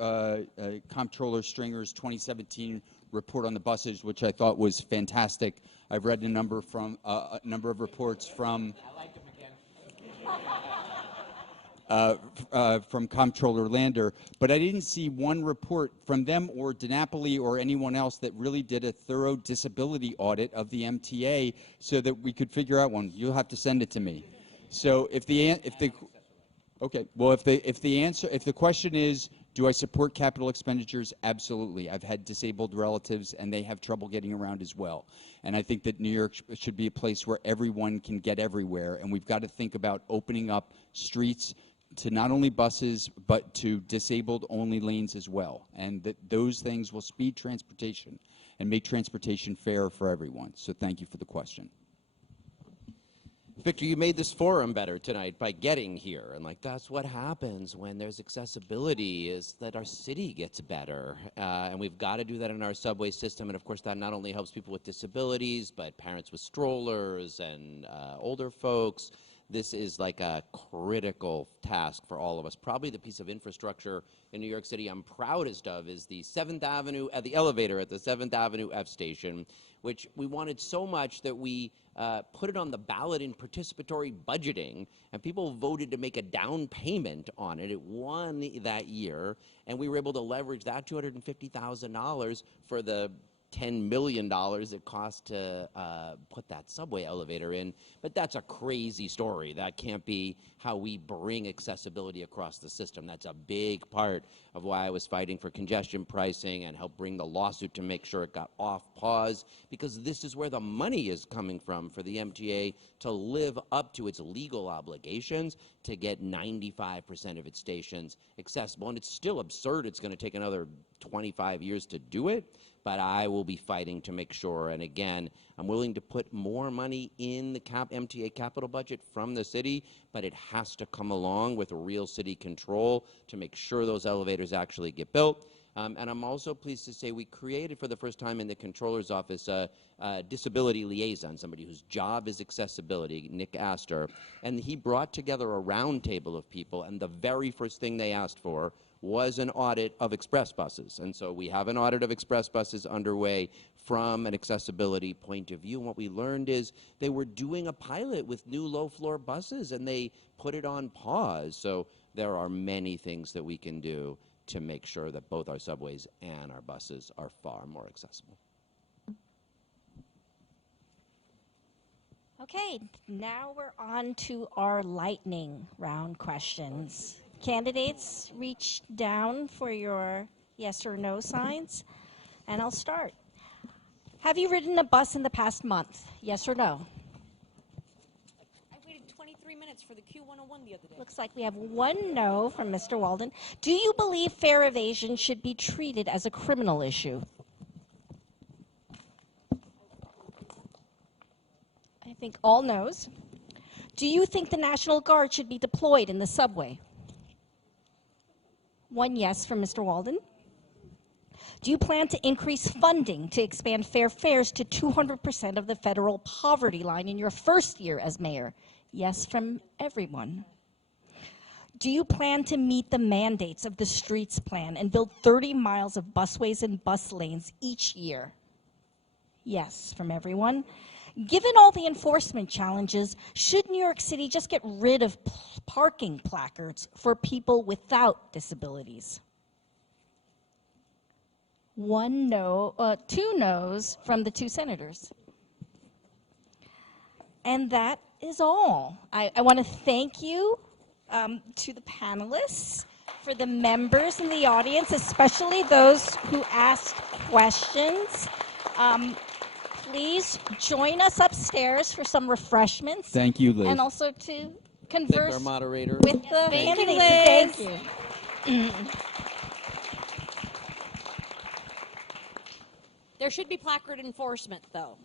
Comptroller Stringer's 2017 report on the buses, which I thought was fantastic. I've read a number of reports from Comptroller Lander, but I didn't see one report from them or DiNapoli or anyone else that really did a thorough disability audit of the MTA so that we could figure out one. You'll have to send it to me. So if the question is, do I support capital expenditures? Absolutely. I've had disabled relatives, and they have trouble getting around as well. And I think that New York should be a place where everyone can get everywhere, and we've got to think about opening up streets to not only buses, but to disabled-only lanes as well. And that those things will speed transportation and make transportation fair for everyone. So thank you for the question. Victor, you made this forum better tonight by getting here, and that's what happens when there's accessibility, is that our city gets better, and we've got to do that in our subway system. And of course that not only helps people with disabilities, but parents with strollers and older folks. This is like a critical task for all of us. Probably the piece of infrastructure in New York City I'm proudest of is the 7th Avenue, the elevator at the 7th Avenue F station, which we wanted so much that we put it on the ballot in participatory budgeting, and people voted to make a down payment on it. It won that year, and we were able to leverage that $250,000 for the $10 million it cost to put that subway elevator in. But that's a crazy story. That can't be how we bring accessibility across the system. That's a big part of why I was fighting for congestion pricing and helped bring the lawsuit to make sure it got off pause, because this is where the money is coming from for the MTA to live up to its legal obligations to get 95% of its stations accessible. And it's still absurd it's going to take another 25 years to do it, but I will be fighting to make sure. And again, I'm willing to put more money in the MTA capital budget from the city, but it has to come along with real city control to make sure those elevators actually get built. And I'm also pleased to say we created for the first time in the Controller's Office a disability liaison, somebody whose job is accessibility, Nick Astor, and he brought together a roundtable of people, and the very first thing they asked for was an audit of express buses. And so we have an audit of express buses underway from an accessibility point of view. And what we learned is they were doing a pilot with new low-floor buses, and they put it on pause. So there are many things that we can do to make sure that both our subways and our buses are far more accessible. Okay, now we're on to our lightning round questions. Candidates, reach down for your yes or no signs, and I'll start. Have you ridden a bus in the past month? Yes or no? I waited 23 minutes for the Q101 the other day. Looks like we have one no from Mr. Walden. Do you believe fare evasion should be treated as a criminal issue? I think all no's. Do you think the National Guard should be deployed in the subway? One yes from Mr. Walden. Do you plan to increase funding to expand fair fares to 200% of the federal poverty line in your first year as mayor? Yes from everyone. Do you plan to meet the mandates of the streets plan and build 30 miles of busways and bus lanes each year? Yes from everyone. Given all the enforcement challenges, should New York City just get rid of parking placards for people without disabilities? One no, two no's from the two senators. And that is all. I want to thank you to the panelists, for the members in the audience, especially those who asked questions. Please join us upstairs for some refreshments. Thank you, Liz. And also to converse Thank our moderator. with the Thank you, candidates. Liz. Thank you. There should be placard enforcement, though.